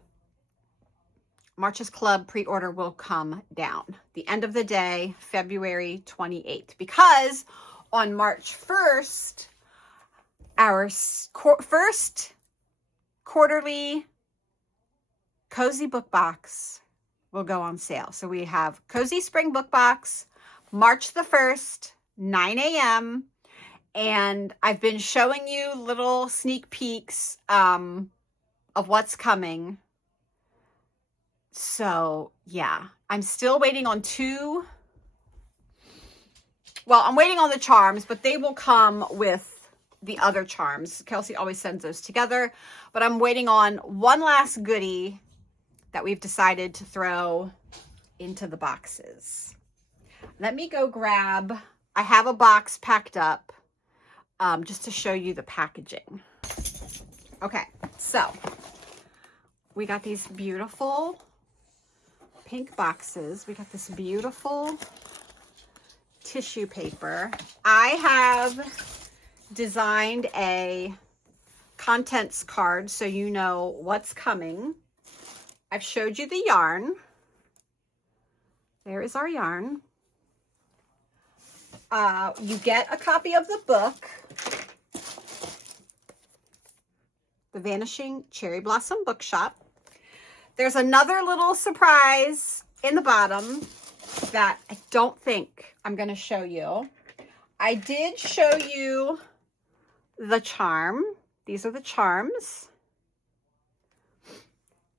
March's Club pre-order will come down. The end of the day, February 28th. Because on March 1st, our first quarterly Cozy Book Box will go on sale. So we have Cozy Spring Book Box, March the 1st, 9 a.m. And I've been showing you little sneak peeks of what's coming. So yeah, I'm still waiting on I'm waiting on the charms, but they will come with the other charms. Kelsey always sends those together, but I'm waiting on one last goodie that we've decided to throw into the boxes. Let me go grab, I have a box packed up just to show you the packaging. Okay, so we got these beautiful pink boxes. We got this beautiful tissue paper. I have designed a contents card so you know what's coming. I've showed you the yarn. There is our yarn. You get a copy of the book, The Vanishing Cherry Blossom Bookshop. There's another little surprise in the bottom that I don't think I'm going to show you. I did show you the charm. These are the charms.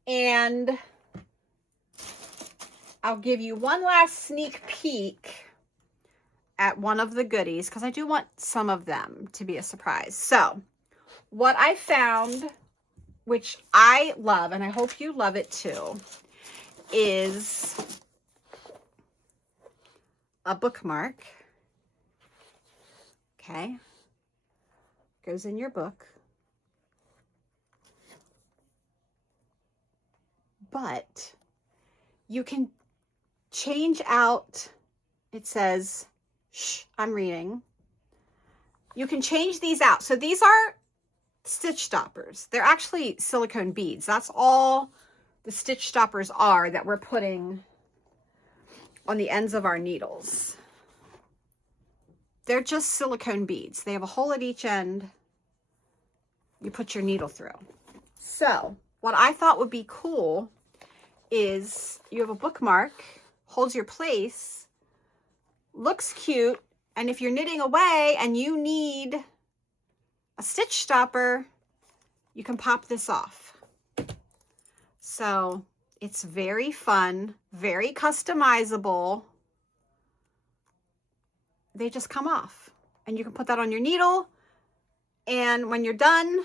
And I'll give you one last sneak peek at one of the goodies because I do want some of them to be a surprise. So what I found, which I love, and I hope you love it too, is a bookmark. Okay. Goes in your book. But you can change out, it says, shh, I'm reading. You can change these out. So these are stitch stoppers. They're actually silicone beads. That's all the stitch stoppers are that we're putting on the ends of our needles. They're just silicone beads. They have a hole at each end. You put your needle through. So what I thought would be cool is you have a bookmark, holds your place, looks cute, and if you're knitting away and you need a stitch stopper, you can pop this off. So it's very fun, very customizable. They just come off and you can put that on your needle, and when you're done,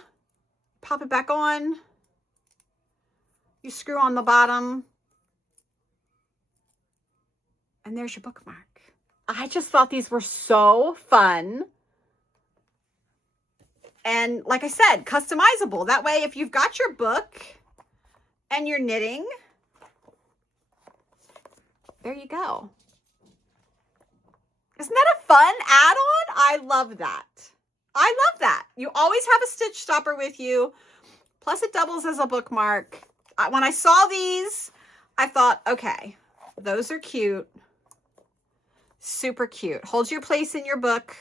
pop it back on. You screw on the bottom, and there's your bookmark. I just thought these were so fun. And like I said, customizable. That way, if you've got your book and you're knitting, there you go. Isn't that a fun add-on? I love that. I love that. You always have a stitch stopper with you. Plus it doubles as a bookmark. When I saw these, I thought, okay, those are cute. Super cute. Holds your place in your book.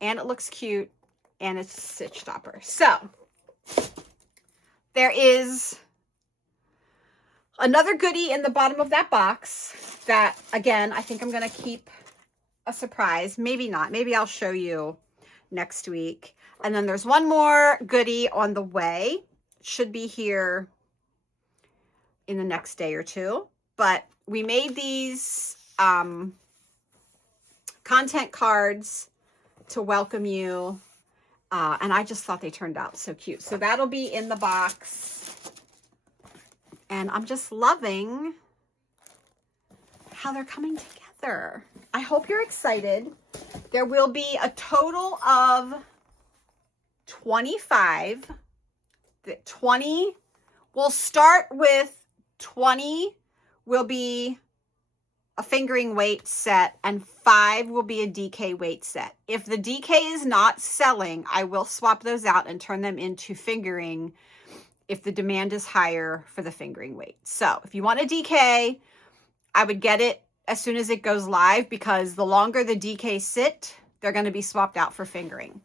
And it looks cute. And it's a stitch stopper. So, there is another goodie in the bottom of that box that, again, I think I'm going to keep a surprise. Maybe not. Maybe I'll show you next week. And then there's one more goodie on the way. It should be here in the next day or two. But we made these content cards to welcome you. And I just thought they turned out so cute. So that'll be in the box. And I'm just loving how they're coming together. I hope you're excited. There will be a total of 25. We'll start with 20 will be a fingering weight set, and 5 will be a DK weight set. If the DK is not selling, I will swap those out and turn them into fingering if the demand is higher for the fingering weight. So if you want a DK, I would get it as soon as it goes live, because the longer the DK sit, they're going to be swapped out for fingering.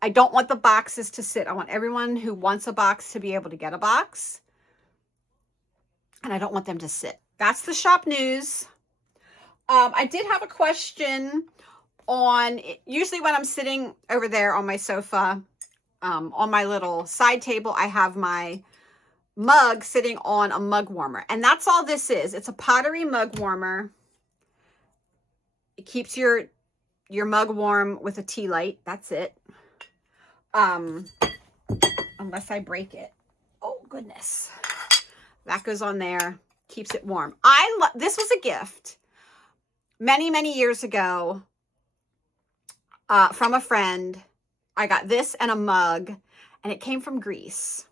I don't want the boxes to sit. I want everyone who wants a box to be able to get a box. And I don't want them to sit. That's the shop news. I did have a question on, usually when I'm sitting over there on my sofa, on my little side table, I have my mug sitting on a mug warmer. And that's all this is. It's a pottery mug warmer. It keeps your mug warm with a tea light. That's it. Unless I break it. Oh, goodness. That goes on there. Keeps it warm. This was a gift many, many years ago from a friend. I got this and a mug, and it came from Greece.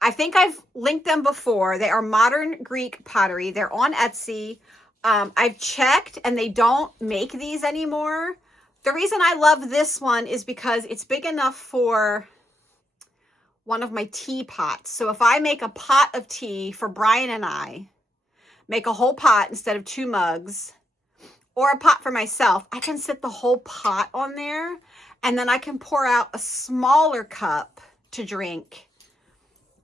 I think I've linked them before. They are modern Greek pottery. They're on Etsy. I've checked, and they don't make these anymore. The reason I love this one is because it's big enough for one of my teapots. So if I make a pot of tea for Brian and I, make a whole pot instead of 2 mugs, or a pot for myself, I can sit the whole pot on there, and then I can pour out a smaller cup to drink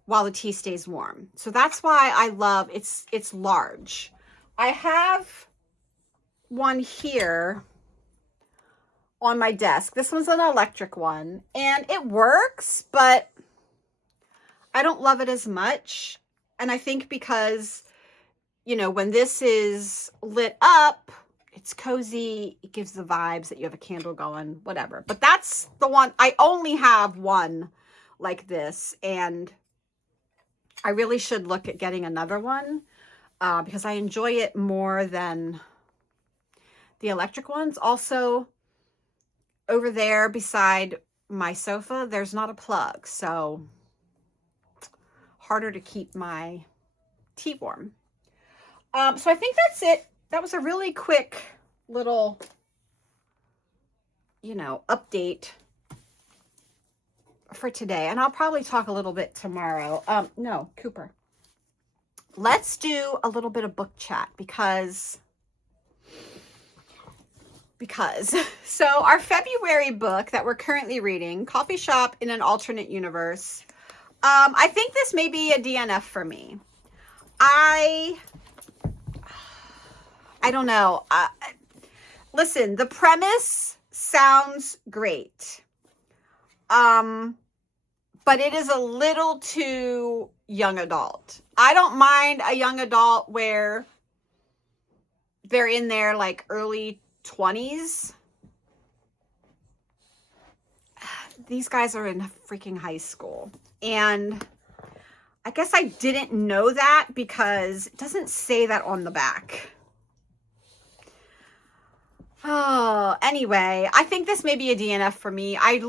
while the tea stays warm. So that's why I love it's large. I have one here on my desk. This one's an electric one, and it works, but I don't love it as much. And I think because, you know, when this is lit up, it's cozy. It gives the vibes that you have a candle going, whatever. But that's the one. I only have one like this, and I really should look at getting another one because I enjoy it more than the electric ones. Also, over there beside my sofa, there's not a plug, so harder to keep my tea warm. So I think that's it. That was a really quick little, you know, update for today. And I'll probably talk a little bit tomorrow. No, Cooper. Let's do a little bit of book chat because so our February book that we're currently reading, Coffee Shop in an Alternate Universe. I think this may be a DNF for me. I don't know. Listen, the premise sounds great. But it is a little too young adult. I don't mind a young adult where they're in their like early 20s. These guys are in freaking high school. And I guess I didn't know that because it doesn't say that on the back. Oh, anyway, I think this may be a DNF for me. I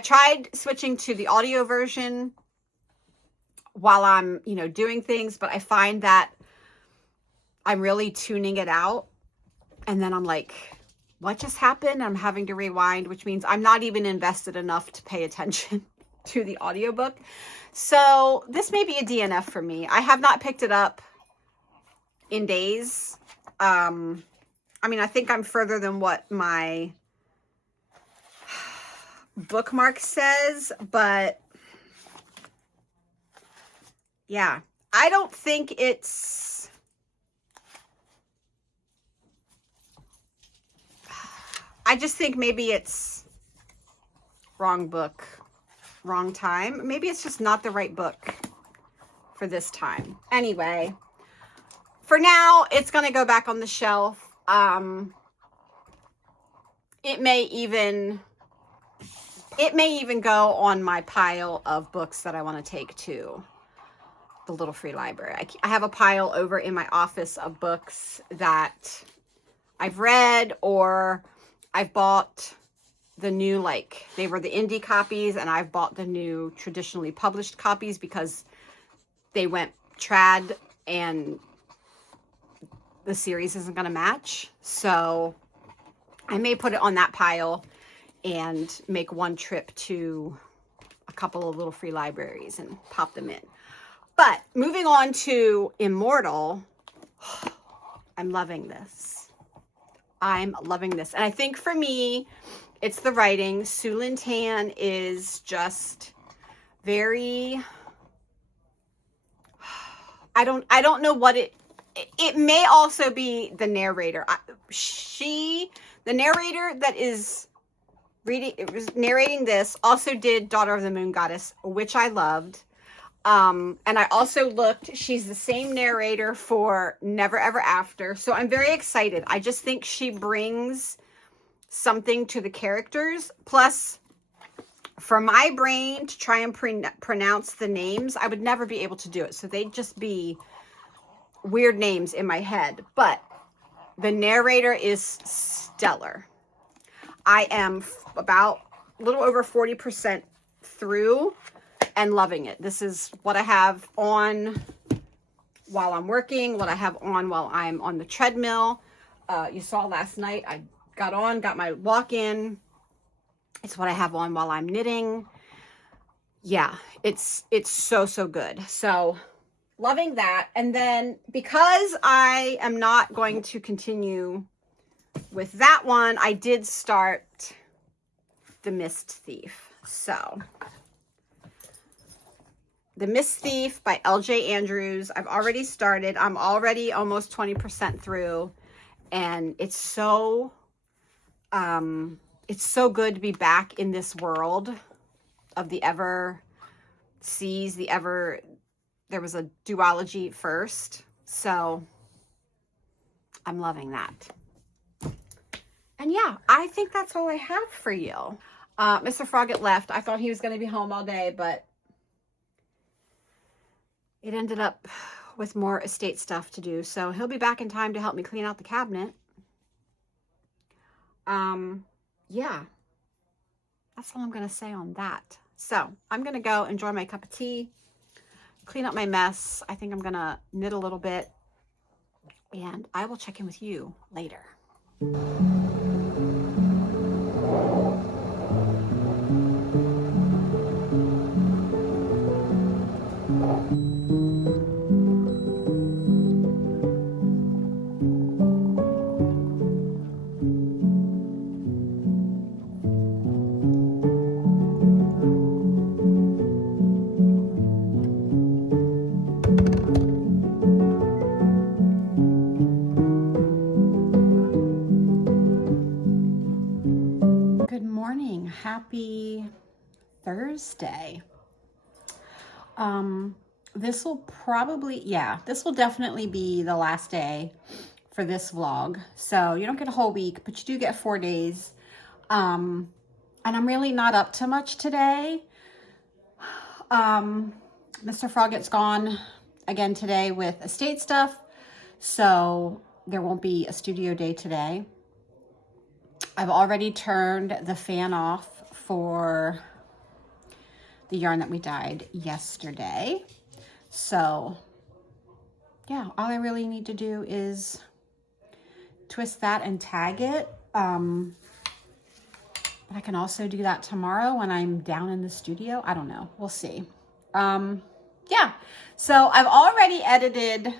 tried switching to the audio version while I'm, you know, doing things, but I find that I'm really tuning it out. And then I'm like, what just happened? I'm having to rewind, which means I'm not even invested enough to pay attention to the audiobook. So this may be a DNF for me. I have not picked it up in days. I mean, I think I'm further than what my bookmark says, but yeah, I don't think it's, I just think maybe it's wrong book, wrong time. Maybe it's just not the right book for this time. Anyway, for now, it's going to go back on the shelf. It may even go on my pile of books that I want to take to the little free library. I have a pile over in my office of books that I've read, or I've bought the new, like, they were the indie copies, and I've bought the new traditionally published copies because they went trad and the series isn't going to match. So I may put it on that pile and make one trip to a couple of little free libraries and pop them in. But moving on to Immortal, I'm loving this. I'm loving this. And I think for me, it's the writing. Sue Lin Tan is just very, I don't know what it it may also be the narrator. The narrator that is narrating this also did Daughter of the Moon Goddess, which I loved. And I also looked, she's the same narrator for Never Ever After. So I'm very excited. I just think she brings something to the characters. Plus, for my brain to try and pronounce the names, I would never be able to do it. So they'd just be weird names in my head. But the narrator is stellar. I am about a little over 40% through and loving it. This is what I have on while I'm working, what I have on while I'm on the treadmill. You saw last night, I got my walk in. It's what I have on while I'm knitting. Yeah, it's so good. So loving that. And then because I am not going to continue with that one, I did start The Mist Thief. So The Mist Thief by LJ Andrews. I've already started. I'm already almost 20% through, and it's so good to be back in this world of the ever seas, there was a duology first. So I'm loving that. And yeah, I think that's all I have for you. Mr. Froggett left. I thought he was going to be home all day, but it ended up with more estate stuff to do. So he'll be back in time to help me clean out the cabinet. Yeah, that's all I'm going to say on that. So I'm going to go enjoy my cup of tea, clean up my mess. I think I'm going to knit a little bit, and I will check in with you later. Happy Thursday. This will definitely be the last day for this vlog. So you don't get a whole week, but you do get 4 days. And I'm really not up to much today. Mr. Froggett's gone again today with estate stuff, so there won't be a studio day today. I've already turned the fan off for the yarn that we dyed yesterday. So yeah, all I really need to do is twist that and tag it. But I can also do that tomorrow when I'm down in the studio. I don't know. We'll see. Yeah, so I've already edited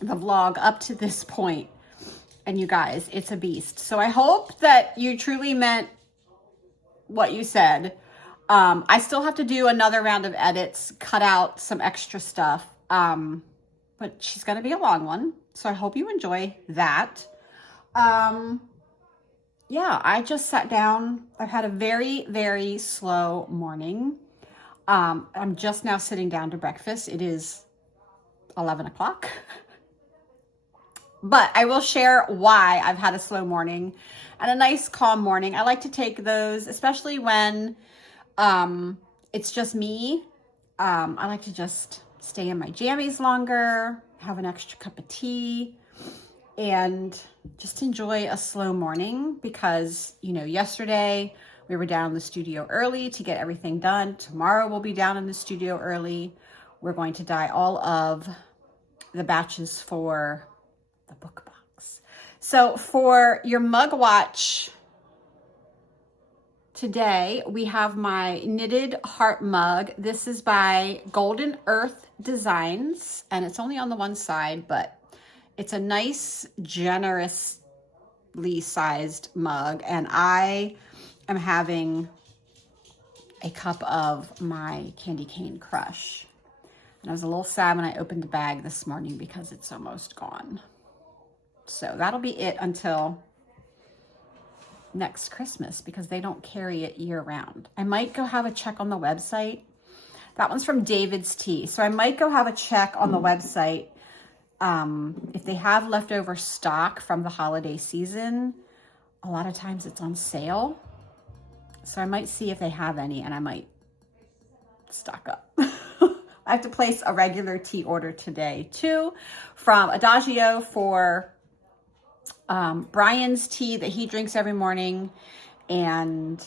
the vlog up to this point. And you guys, it's a beast. So I hope that you truly meant what you said. I still have to do another round of edits, cut out some extra stuff. But she's going to be a long one. So I hope you enjoy that. Yeah, I just sat down. I've had a very, very slow morning. I'm just now sitting down to breakfast. It is 11 o'clock. But I will share why I've had a slow morning and a nice calm morning. I like to take those, especially when it's just me. I like to just stay in my jammies longer, have an extra cup of tea, and just enjoy a slow morning because, you know, yesterday we were down in the studio early to get everything done. Tomorrow we'll be down in the studio early. We're going to dye all of the batches for the book box. So for your mug watch today, we have my knitted heart mug. This is by Golden Earth Designs, and it's only on the one side, but it's a nice, generously sized mug, and I am having a cup of my Candy Cane Crush. And I was a little sad when I opened the bag this morning because it's almost gone. So that'll be it until next Christmas because they don't carry it year round. I might go have a check on the website. That one's from David's Tea. So I might go have a check on the website if they have leftover stock from the holiday season. A lot of times it's on sale. So I might see if they have any and I might stock up. I have to place a regular tea order today too from Adagio for Brian's tea that he drinks every morning and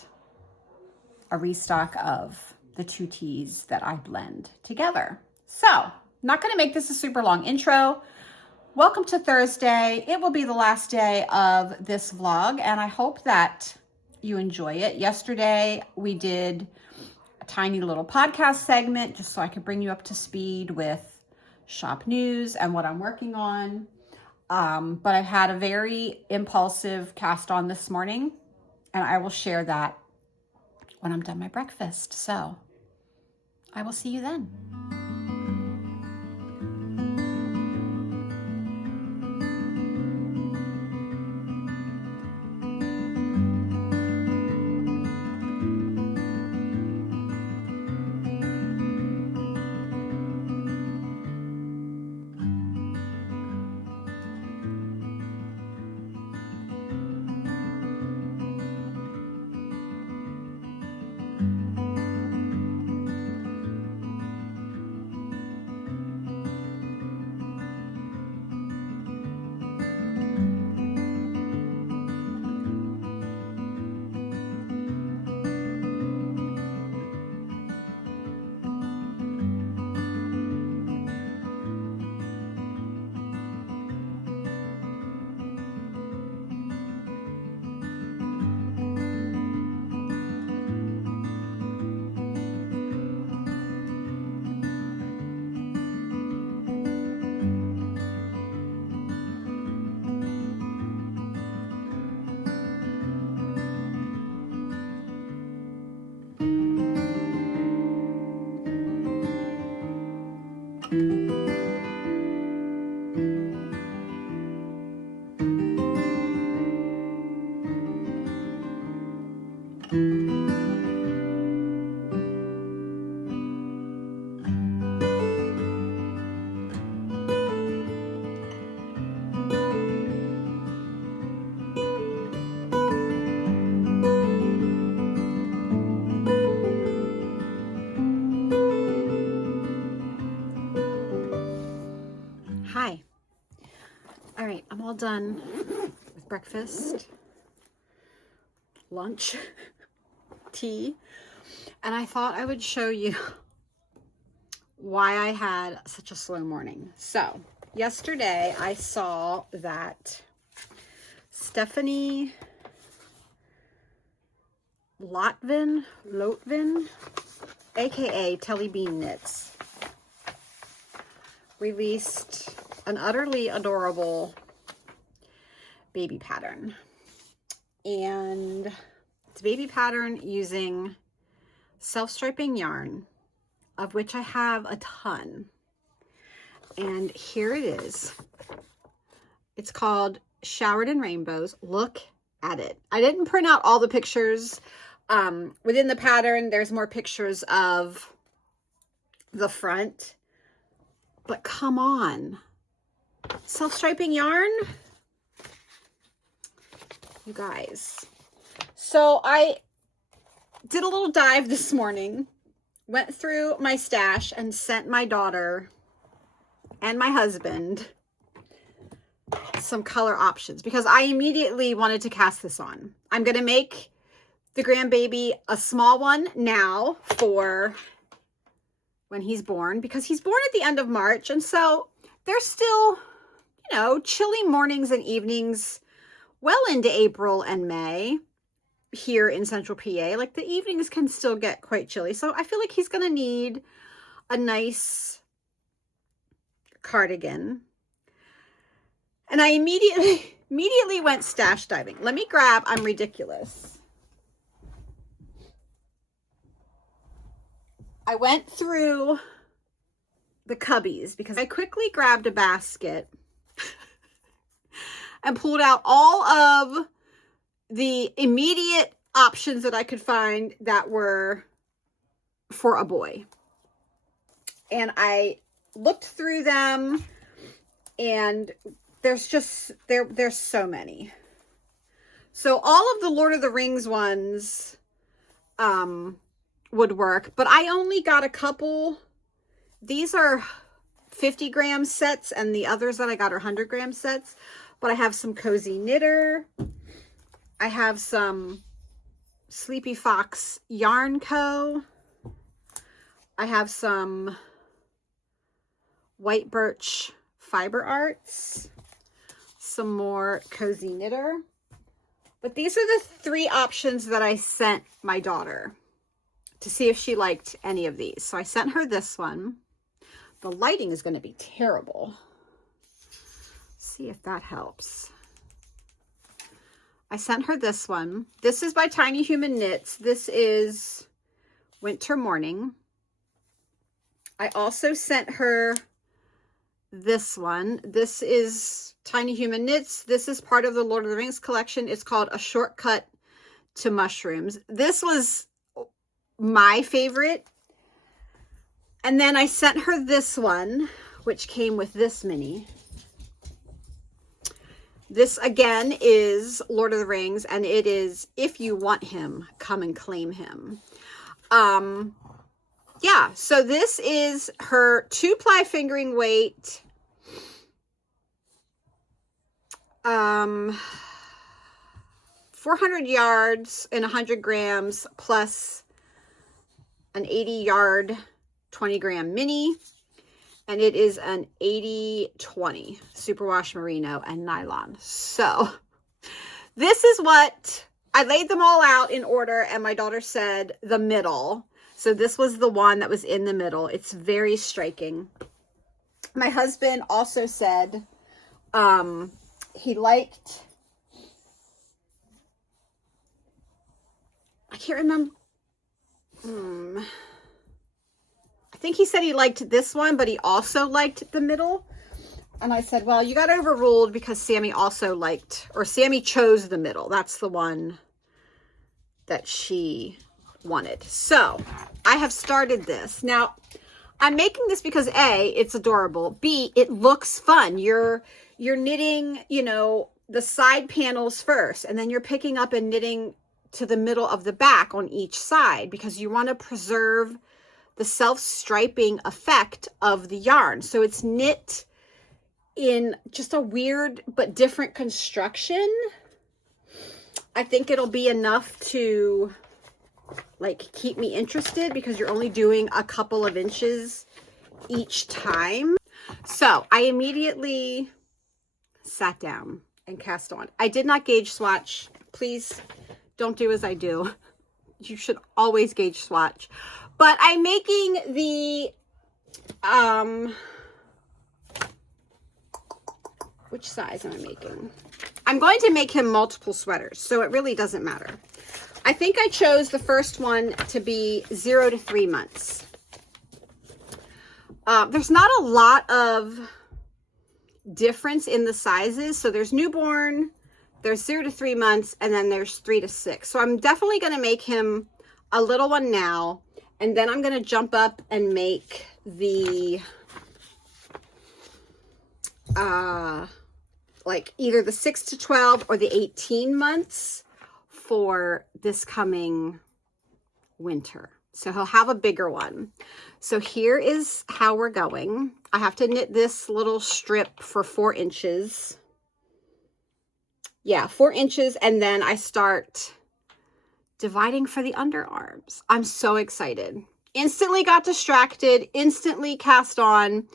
a restock of the 2 teas that I blend together. So, not going to make this a super long intro. Welcome to Thursday. It will be the last day of this vlog and I hope that you enjoy it. Yesterday we did a tiny little podcast segment just so I could bring you up to speed with shop news and what I'm working on. But I had a very impulsive cast on this morning and I will share that when I'm done my breakfast. So I will see you then. Hi. All right, I'm all done with breakfast, lunch, tea, and I thought I would show you why I had such a slow morning. So, yesterday I saw that Stephanie Lotven, aka Telly Bean Knits, released an utterly adorable baby pattern. And it's a baby pattern using self-striping yarn, of which I have a ton. And here it is. It's called Showered in Rainbows. Look at it. I didn't print out all the pictures. Within the pattern, there's more pictures of the front. But come on. Self-striping yarn? You guys. So I did a little dive this morning, went through my stash and sent my daughter and my husband some color options because I immediately wanted to cast this on. I'm going to make the grandbaby a small one now for when he's born, because he's born at the end of March. And so there's still, you know, chilly mornings and evenings well into April and May here in Central PA. Like the evenings can still get quite chilly. So I feel like he's going to need a nice cardigan. And I immediately went stash diving. Let me grab, I'm ridiculous. I went through the cubbies because I quickly grabbed a basket and pulled out all of the immediate options that I could find that were for a boy. And I looked through them, and there's so many. So all of the Lord of the Rings ones would work, but I only got a couple. These are 50-gram sets, and the others that I got are 100-gram sets. But I have some Cozy Knitter. I have some Sleepy Fox Yarn Co. I have some White Birch Fiber Arts. Some more Cozy Knitter. But these are the 3 options that I sent my daughter to see if she liked any of these. So I sent her this one. The lighting is going to be terrible. See if that helps. I sent her this one. This is by Tiny Human Knits. This is Winter Morning. I also sent her this one. This is Tiny Human Knits. This is part of the Lord of the Rings collection. It's called A Shortcut to Mushrooms. This was my favorite. And then I sent her this one, which came with this mini. This again is Lord of the Rings, and it is If You Want Him, Come and Claim Him. Yeah, so this is her 2-ply fingering weight. 400 yards and 100 grams plus an 80-yard 20-gram mini. And it is an 80/20 superwash merino and nylon. So this is what I laid them all out in order, and my daughter said the middle. So this was the one that was in the middle. It's very striking. My husband also said he liked, I can't remember. I think he said he liked this one, but he also liked the middle. And I said, well, you got overruled because Sammy also liked, or Sammy chose the middle. That's the one that she wanted. So I have started this. Now, I'm making this because A, it's adorable. B, it looks fun. You're knitting, you know, the side panels first, and then you're picking up and knitting to the middle of the back on each side because you want to preserve the self-striping effect of the yarn. So it's knit in just a weird but different construction. I think it'll be enough to like keep me interested because you're only doing a couple of inches each time. So I immediately sat down and cast on. I did not gauge swatch. Please don't do as I do. You should always gauge swatch. But I'm making the, which size am I making? I'm going to make him multiple sweaters, so it really doesn't matter. I think I chose the first one to be 0 to 3 months. There's not a lot of difference in the sizes. So there's newborn, there's 0 to 3 months, and then there's 3 to 6. So I'm definitely going to make him a little one now. And then I'm going to jump up and make the, like either the 6 to 12 or the 18 months for this coming winter. So he'll have a bigger one. So here is how we're going. I have to knit this little strip for 4 inches. Yeah, 4 inches. And then I start dividing for the underarms. I'm so excited. Instantly got distracted, instantly cast on.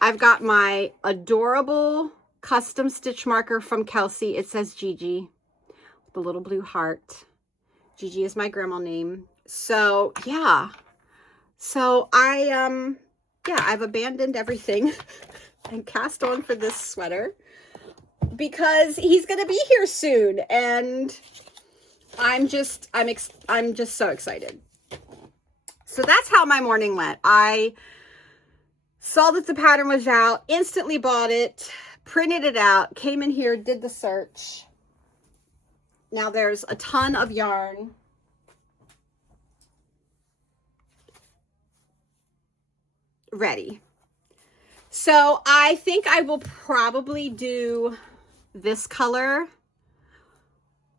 I've got my adorable custom stitch marker from Kelsey. It says Gigi with the little blue heart. Gigi is my grandma name. So yeah. So I've abandoned everything and cast on for this sweater because he's gonna be here soon, and I'm just so excited. So that's how my morning went. I Saw that the pattern was out, instantly bought it, printed it out, came in here, did the search. Now there's a ton of yarn. Ready. So I think I will probably do this color,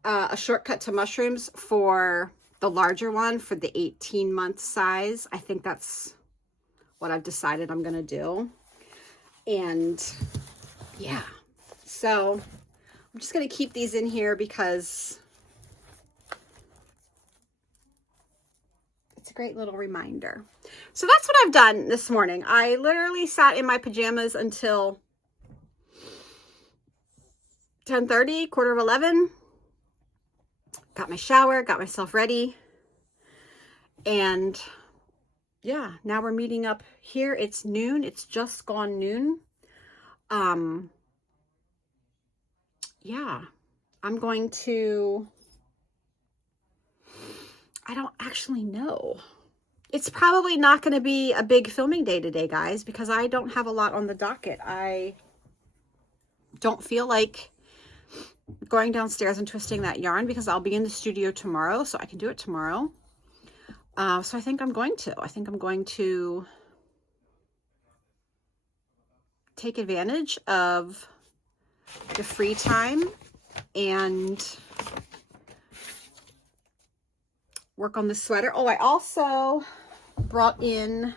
a shortcut to mushrooms, for the larger one, for the 18-month size. I think that's what I've decided I'm gonna do. And yeah, so I'm just gonna keep these in here because it's a great little reminder. So that's what I've done this morning. I literally sat in my pajamas until 10:30, quarter of 11. Got my shower, got myself ready. And yeah, now we're meeting up here. It's noon. It's just gone noon. Yeah, I'm going to, I don't actually know. It's probably not going to be a big filming day today, guys, because I don't have a lot on the docket. I don't feel like going downstairs and twisting that yarn because I'll be in the studio tomorrow, so I can do it tomorrow. So I think I'm going to take advantage of the free time and work on the sweater. Oh, I also brought in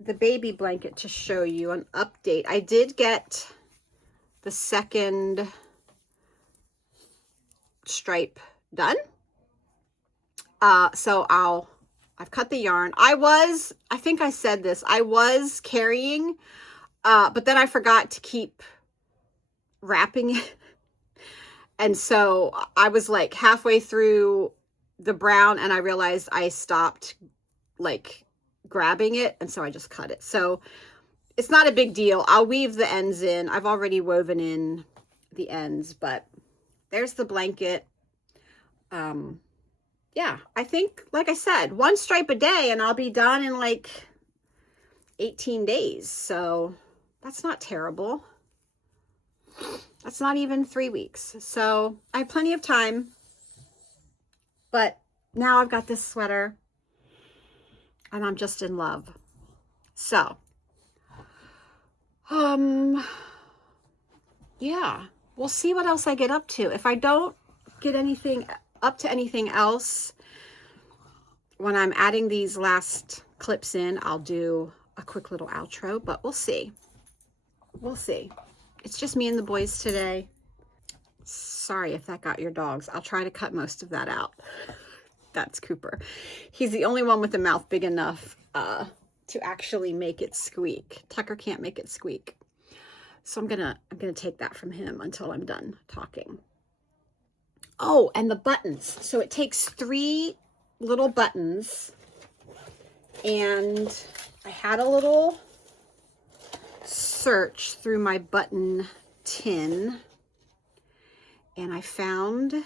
the baby blanket to show you an update. I did get the second stripe done. So I've cut the yarn. I think I said this, I was carrying, but then I forgot to keep wrapping it. And so I was like halfway through the brown and I realized I stopped like grabbing it. And so I just cut it. So it's not a big deal. I'll weave the ends in. I've already woven in the ends, but there's the blanket. Yeah, I think, like I said, one stripe a day and I'll be done in like 18 days. So that's not terrible. That's not even 3 weeks. So I have plenty of time, but now I've got this sweater and I'm just in love. So, yeah, we'll see what else I get up to. If I don't get up to anything else, when I'm adding these last clips in, I'll do a quick little outro, but we'll see. We'll see. It's just me and the boys today. Sorry if that got your dogs. I'll try to cut most of that out. That's Cooper. He's the only one with a mouth big enough to actually make it squeak. Tucker can't make it squeak. So I'm gonna take that from him until I'm done talking. Oh, and the buttons. So it takes 3 little buttons, and I had a little search through my button tin, and I found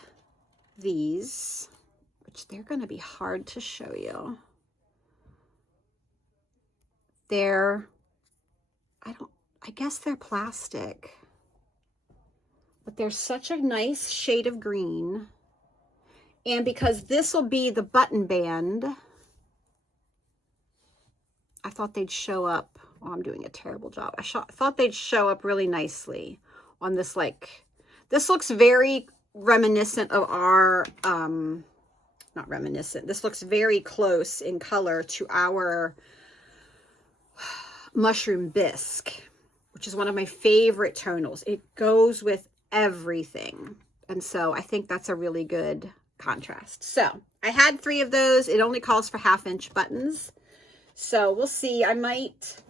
these, which they're going to be hard to show you. They're, I guess they're plastic, but they're such a nice shade of green. And because this will be the button band, I thought they'd show up. Oh, I'm doing a terrible job. I thought they'd show up really nicely on this, like, this looks very reminiscent of our, not reminiscent, this looks very close in color to our Mushroom Bisque, which is one of my favorite tonals. It goes with everything. And so I think that's a really good contrast. So I had 3 of those. It only calls for 1/2 inch buttons. So we'll see. I might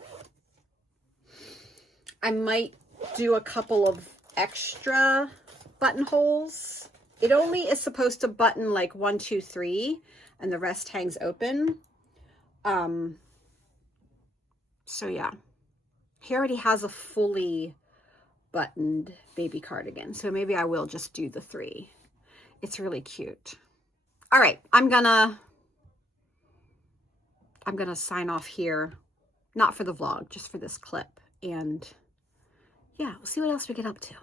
do a couple of extra buttonholes. It only is supposed to button like 1, 2, 3, and the rest hangs open. So yeah, he already has a fully buttoned baby cardigan. So maybe I will just do the 3. It's really cute. All right, I'm gonna sign off here not for the vlog, just for this clip. And yeah, we'll see what else we get up to.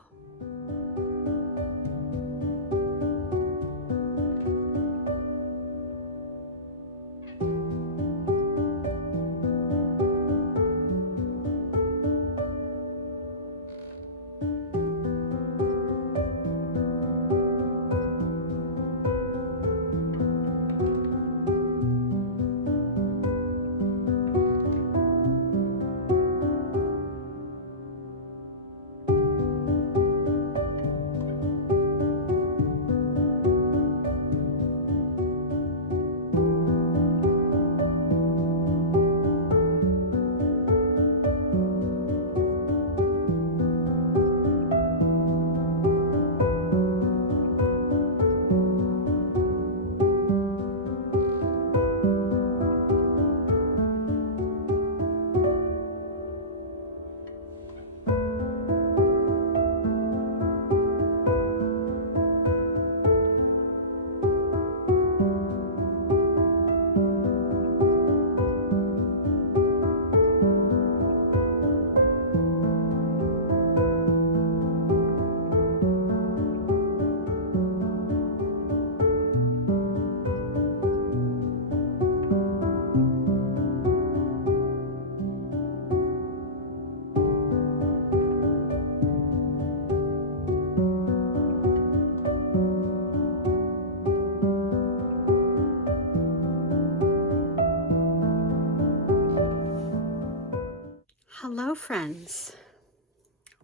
Hello, friends.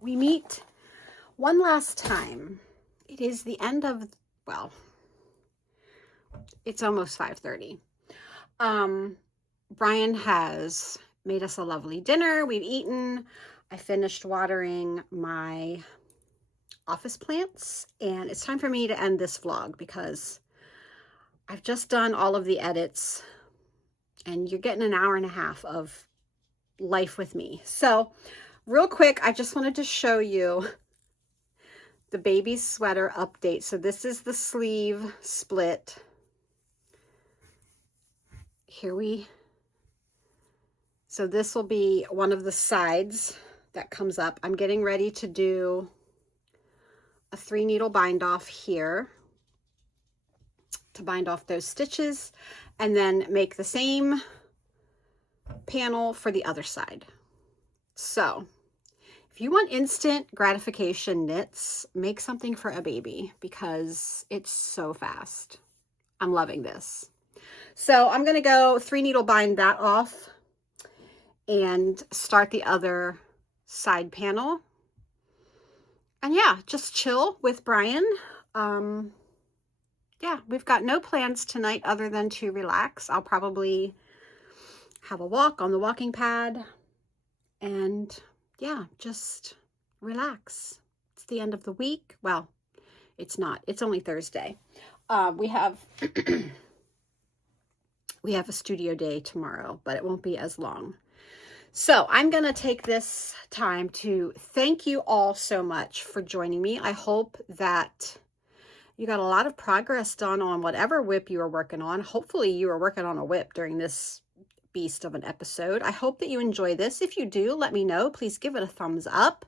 We meet one last time. It is the end of, well, it's almost 5:30. Brian has made us a lovely dinner. We've eaten. I finished watering my office plants, and it's time for me to end this vlog because I've just done all of the edits, and you're getting an hour and a half of life with me. So real quick, I just wanted to show you the baby sweater update. So this is the sleeve split. So this will be one of the sides that comes up. I'm getting ready to do a 3 needle bind off here to bind off those stitches, and then make the same panel for the other side. So if you want instant gratification knits, make something for a baby because it's so fast. I'm loving this. So I'm going to go 3 needle bind that off and start the other side panel. And yeah, just chill with Brian. Yeah, we've got no plans tonight other than to relax. I'll probably have a walk on the walking pad and yeah, just relax. It's the end of the week. Well, it's not. It's only Thursday. We have we have a studio day tomorrow, but it won't be as long. So I'm going to take this time to thank you all so much for joining me. I hope that you got a lot of progress done on whatever whip you are working on. Hopefully you are working on a whip during this beast of an episode. I hope that you enjoy this. If you do, let me know. Please give it a thumbs up.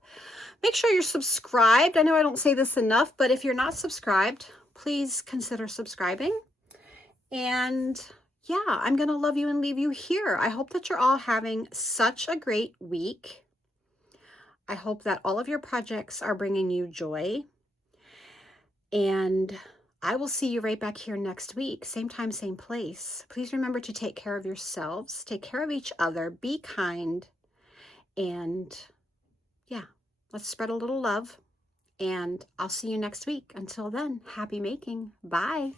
Make sure you're subscribed. I know I don't say this enough, but if you're not subscribed, please consider subscribing. And yeah, I'm going to love you and leave you here. I hope that you're all having such a great week. I hope that all of your projects are bringing you joy. And I will see you right back here next week. Same time, same place. Please remember to take care of yourselves. Take care of each other. Be kind. And yeah, let's spread a little love. And I'll see you next week. Until then, happy making. Bye.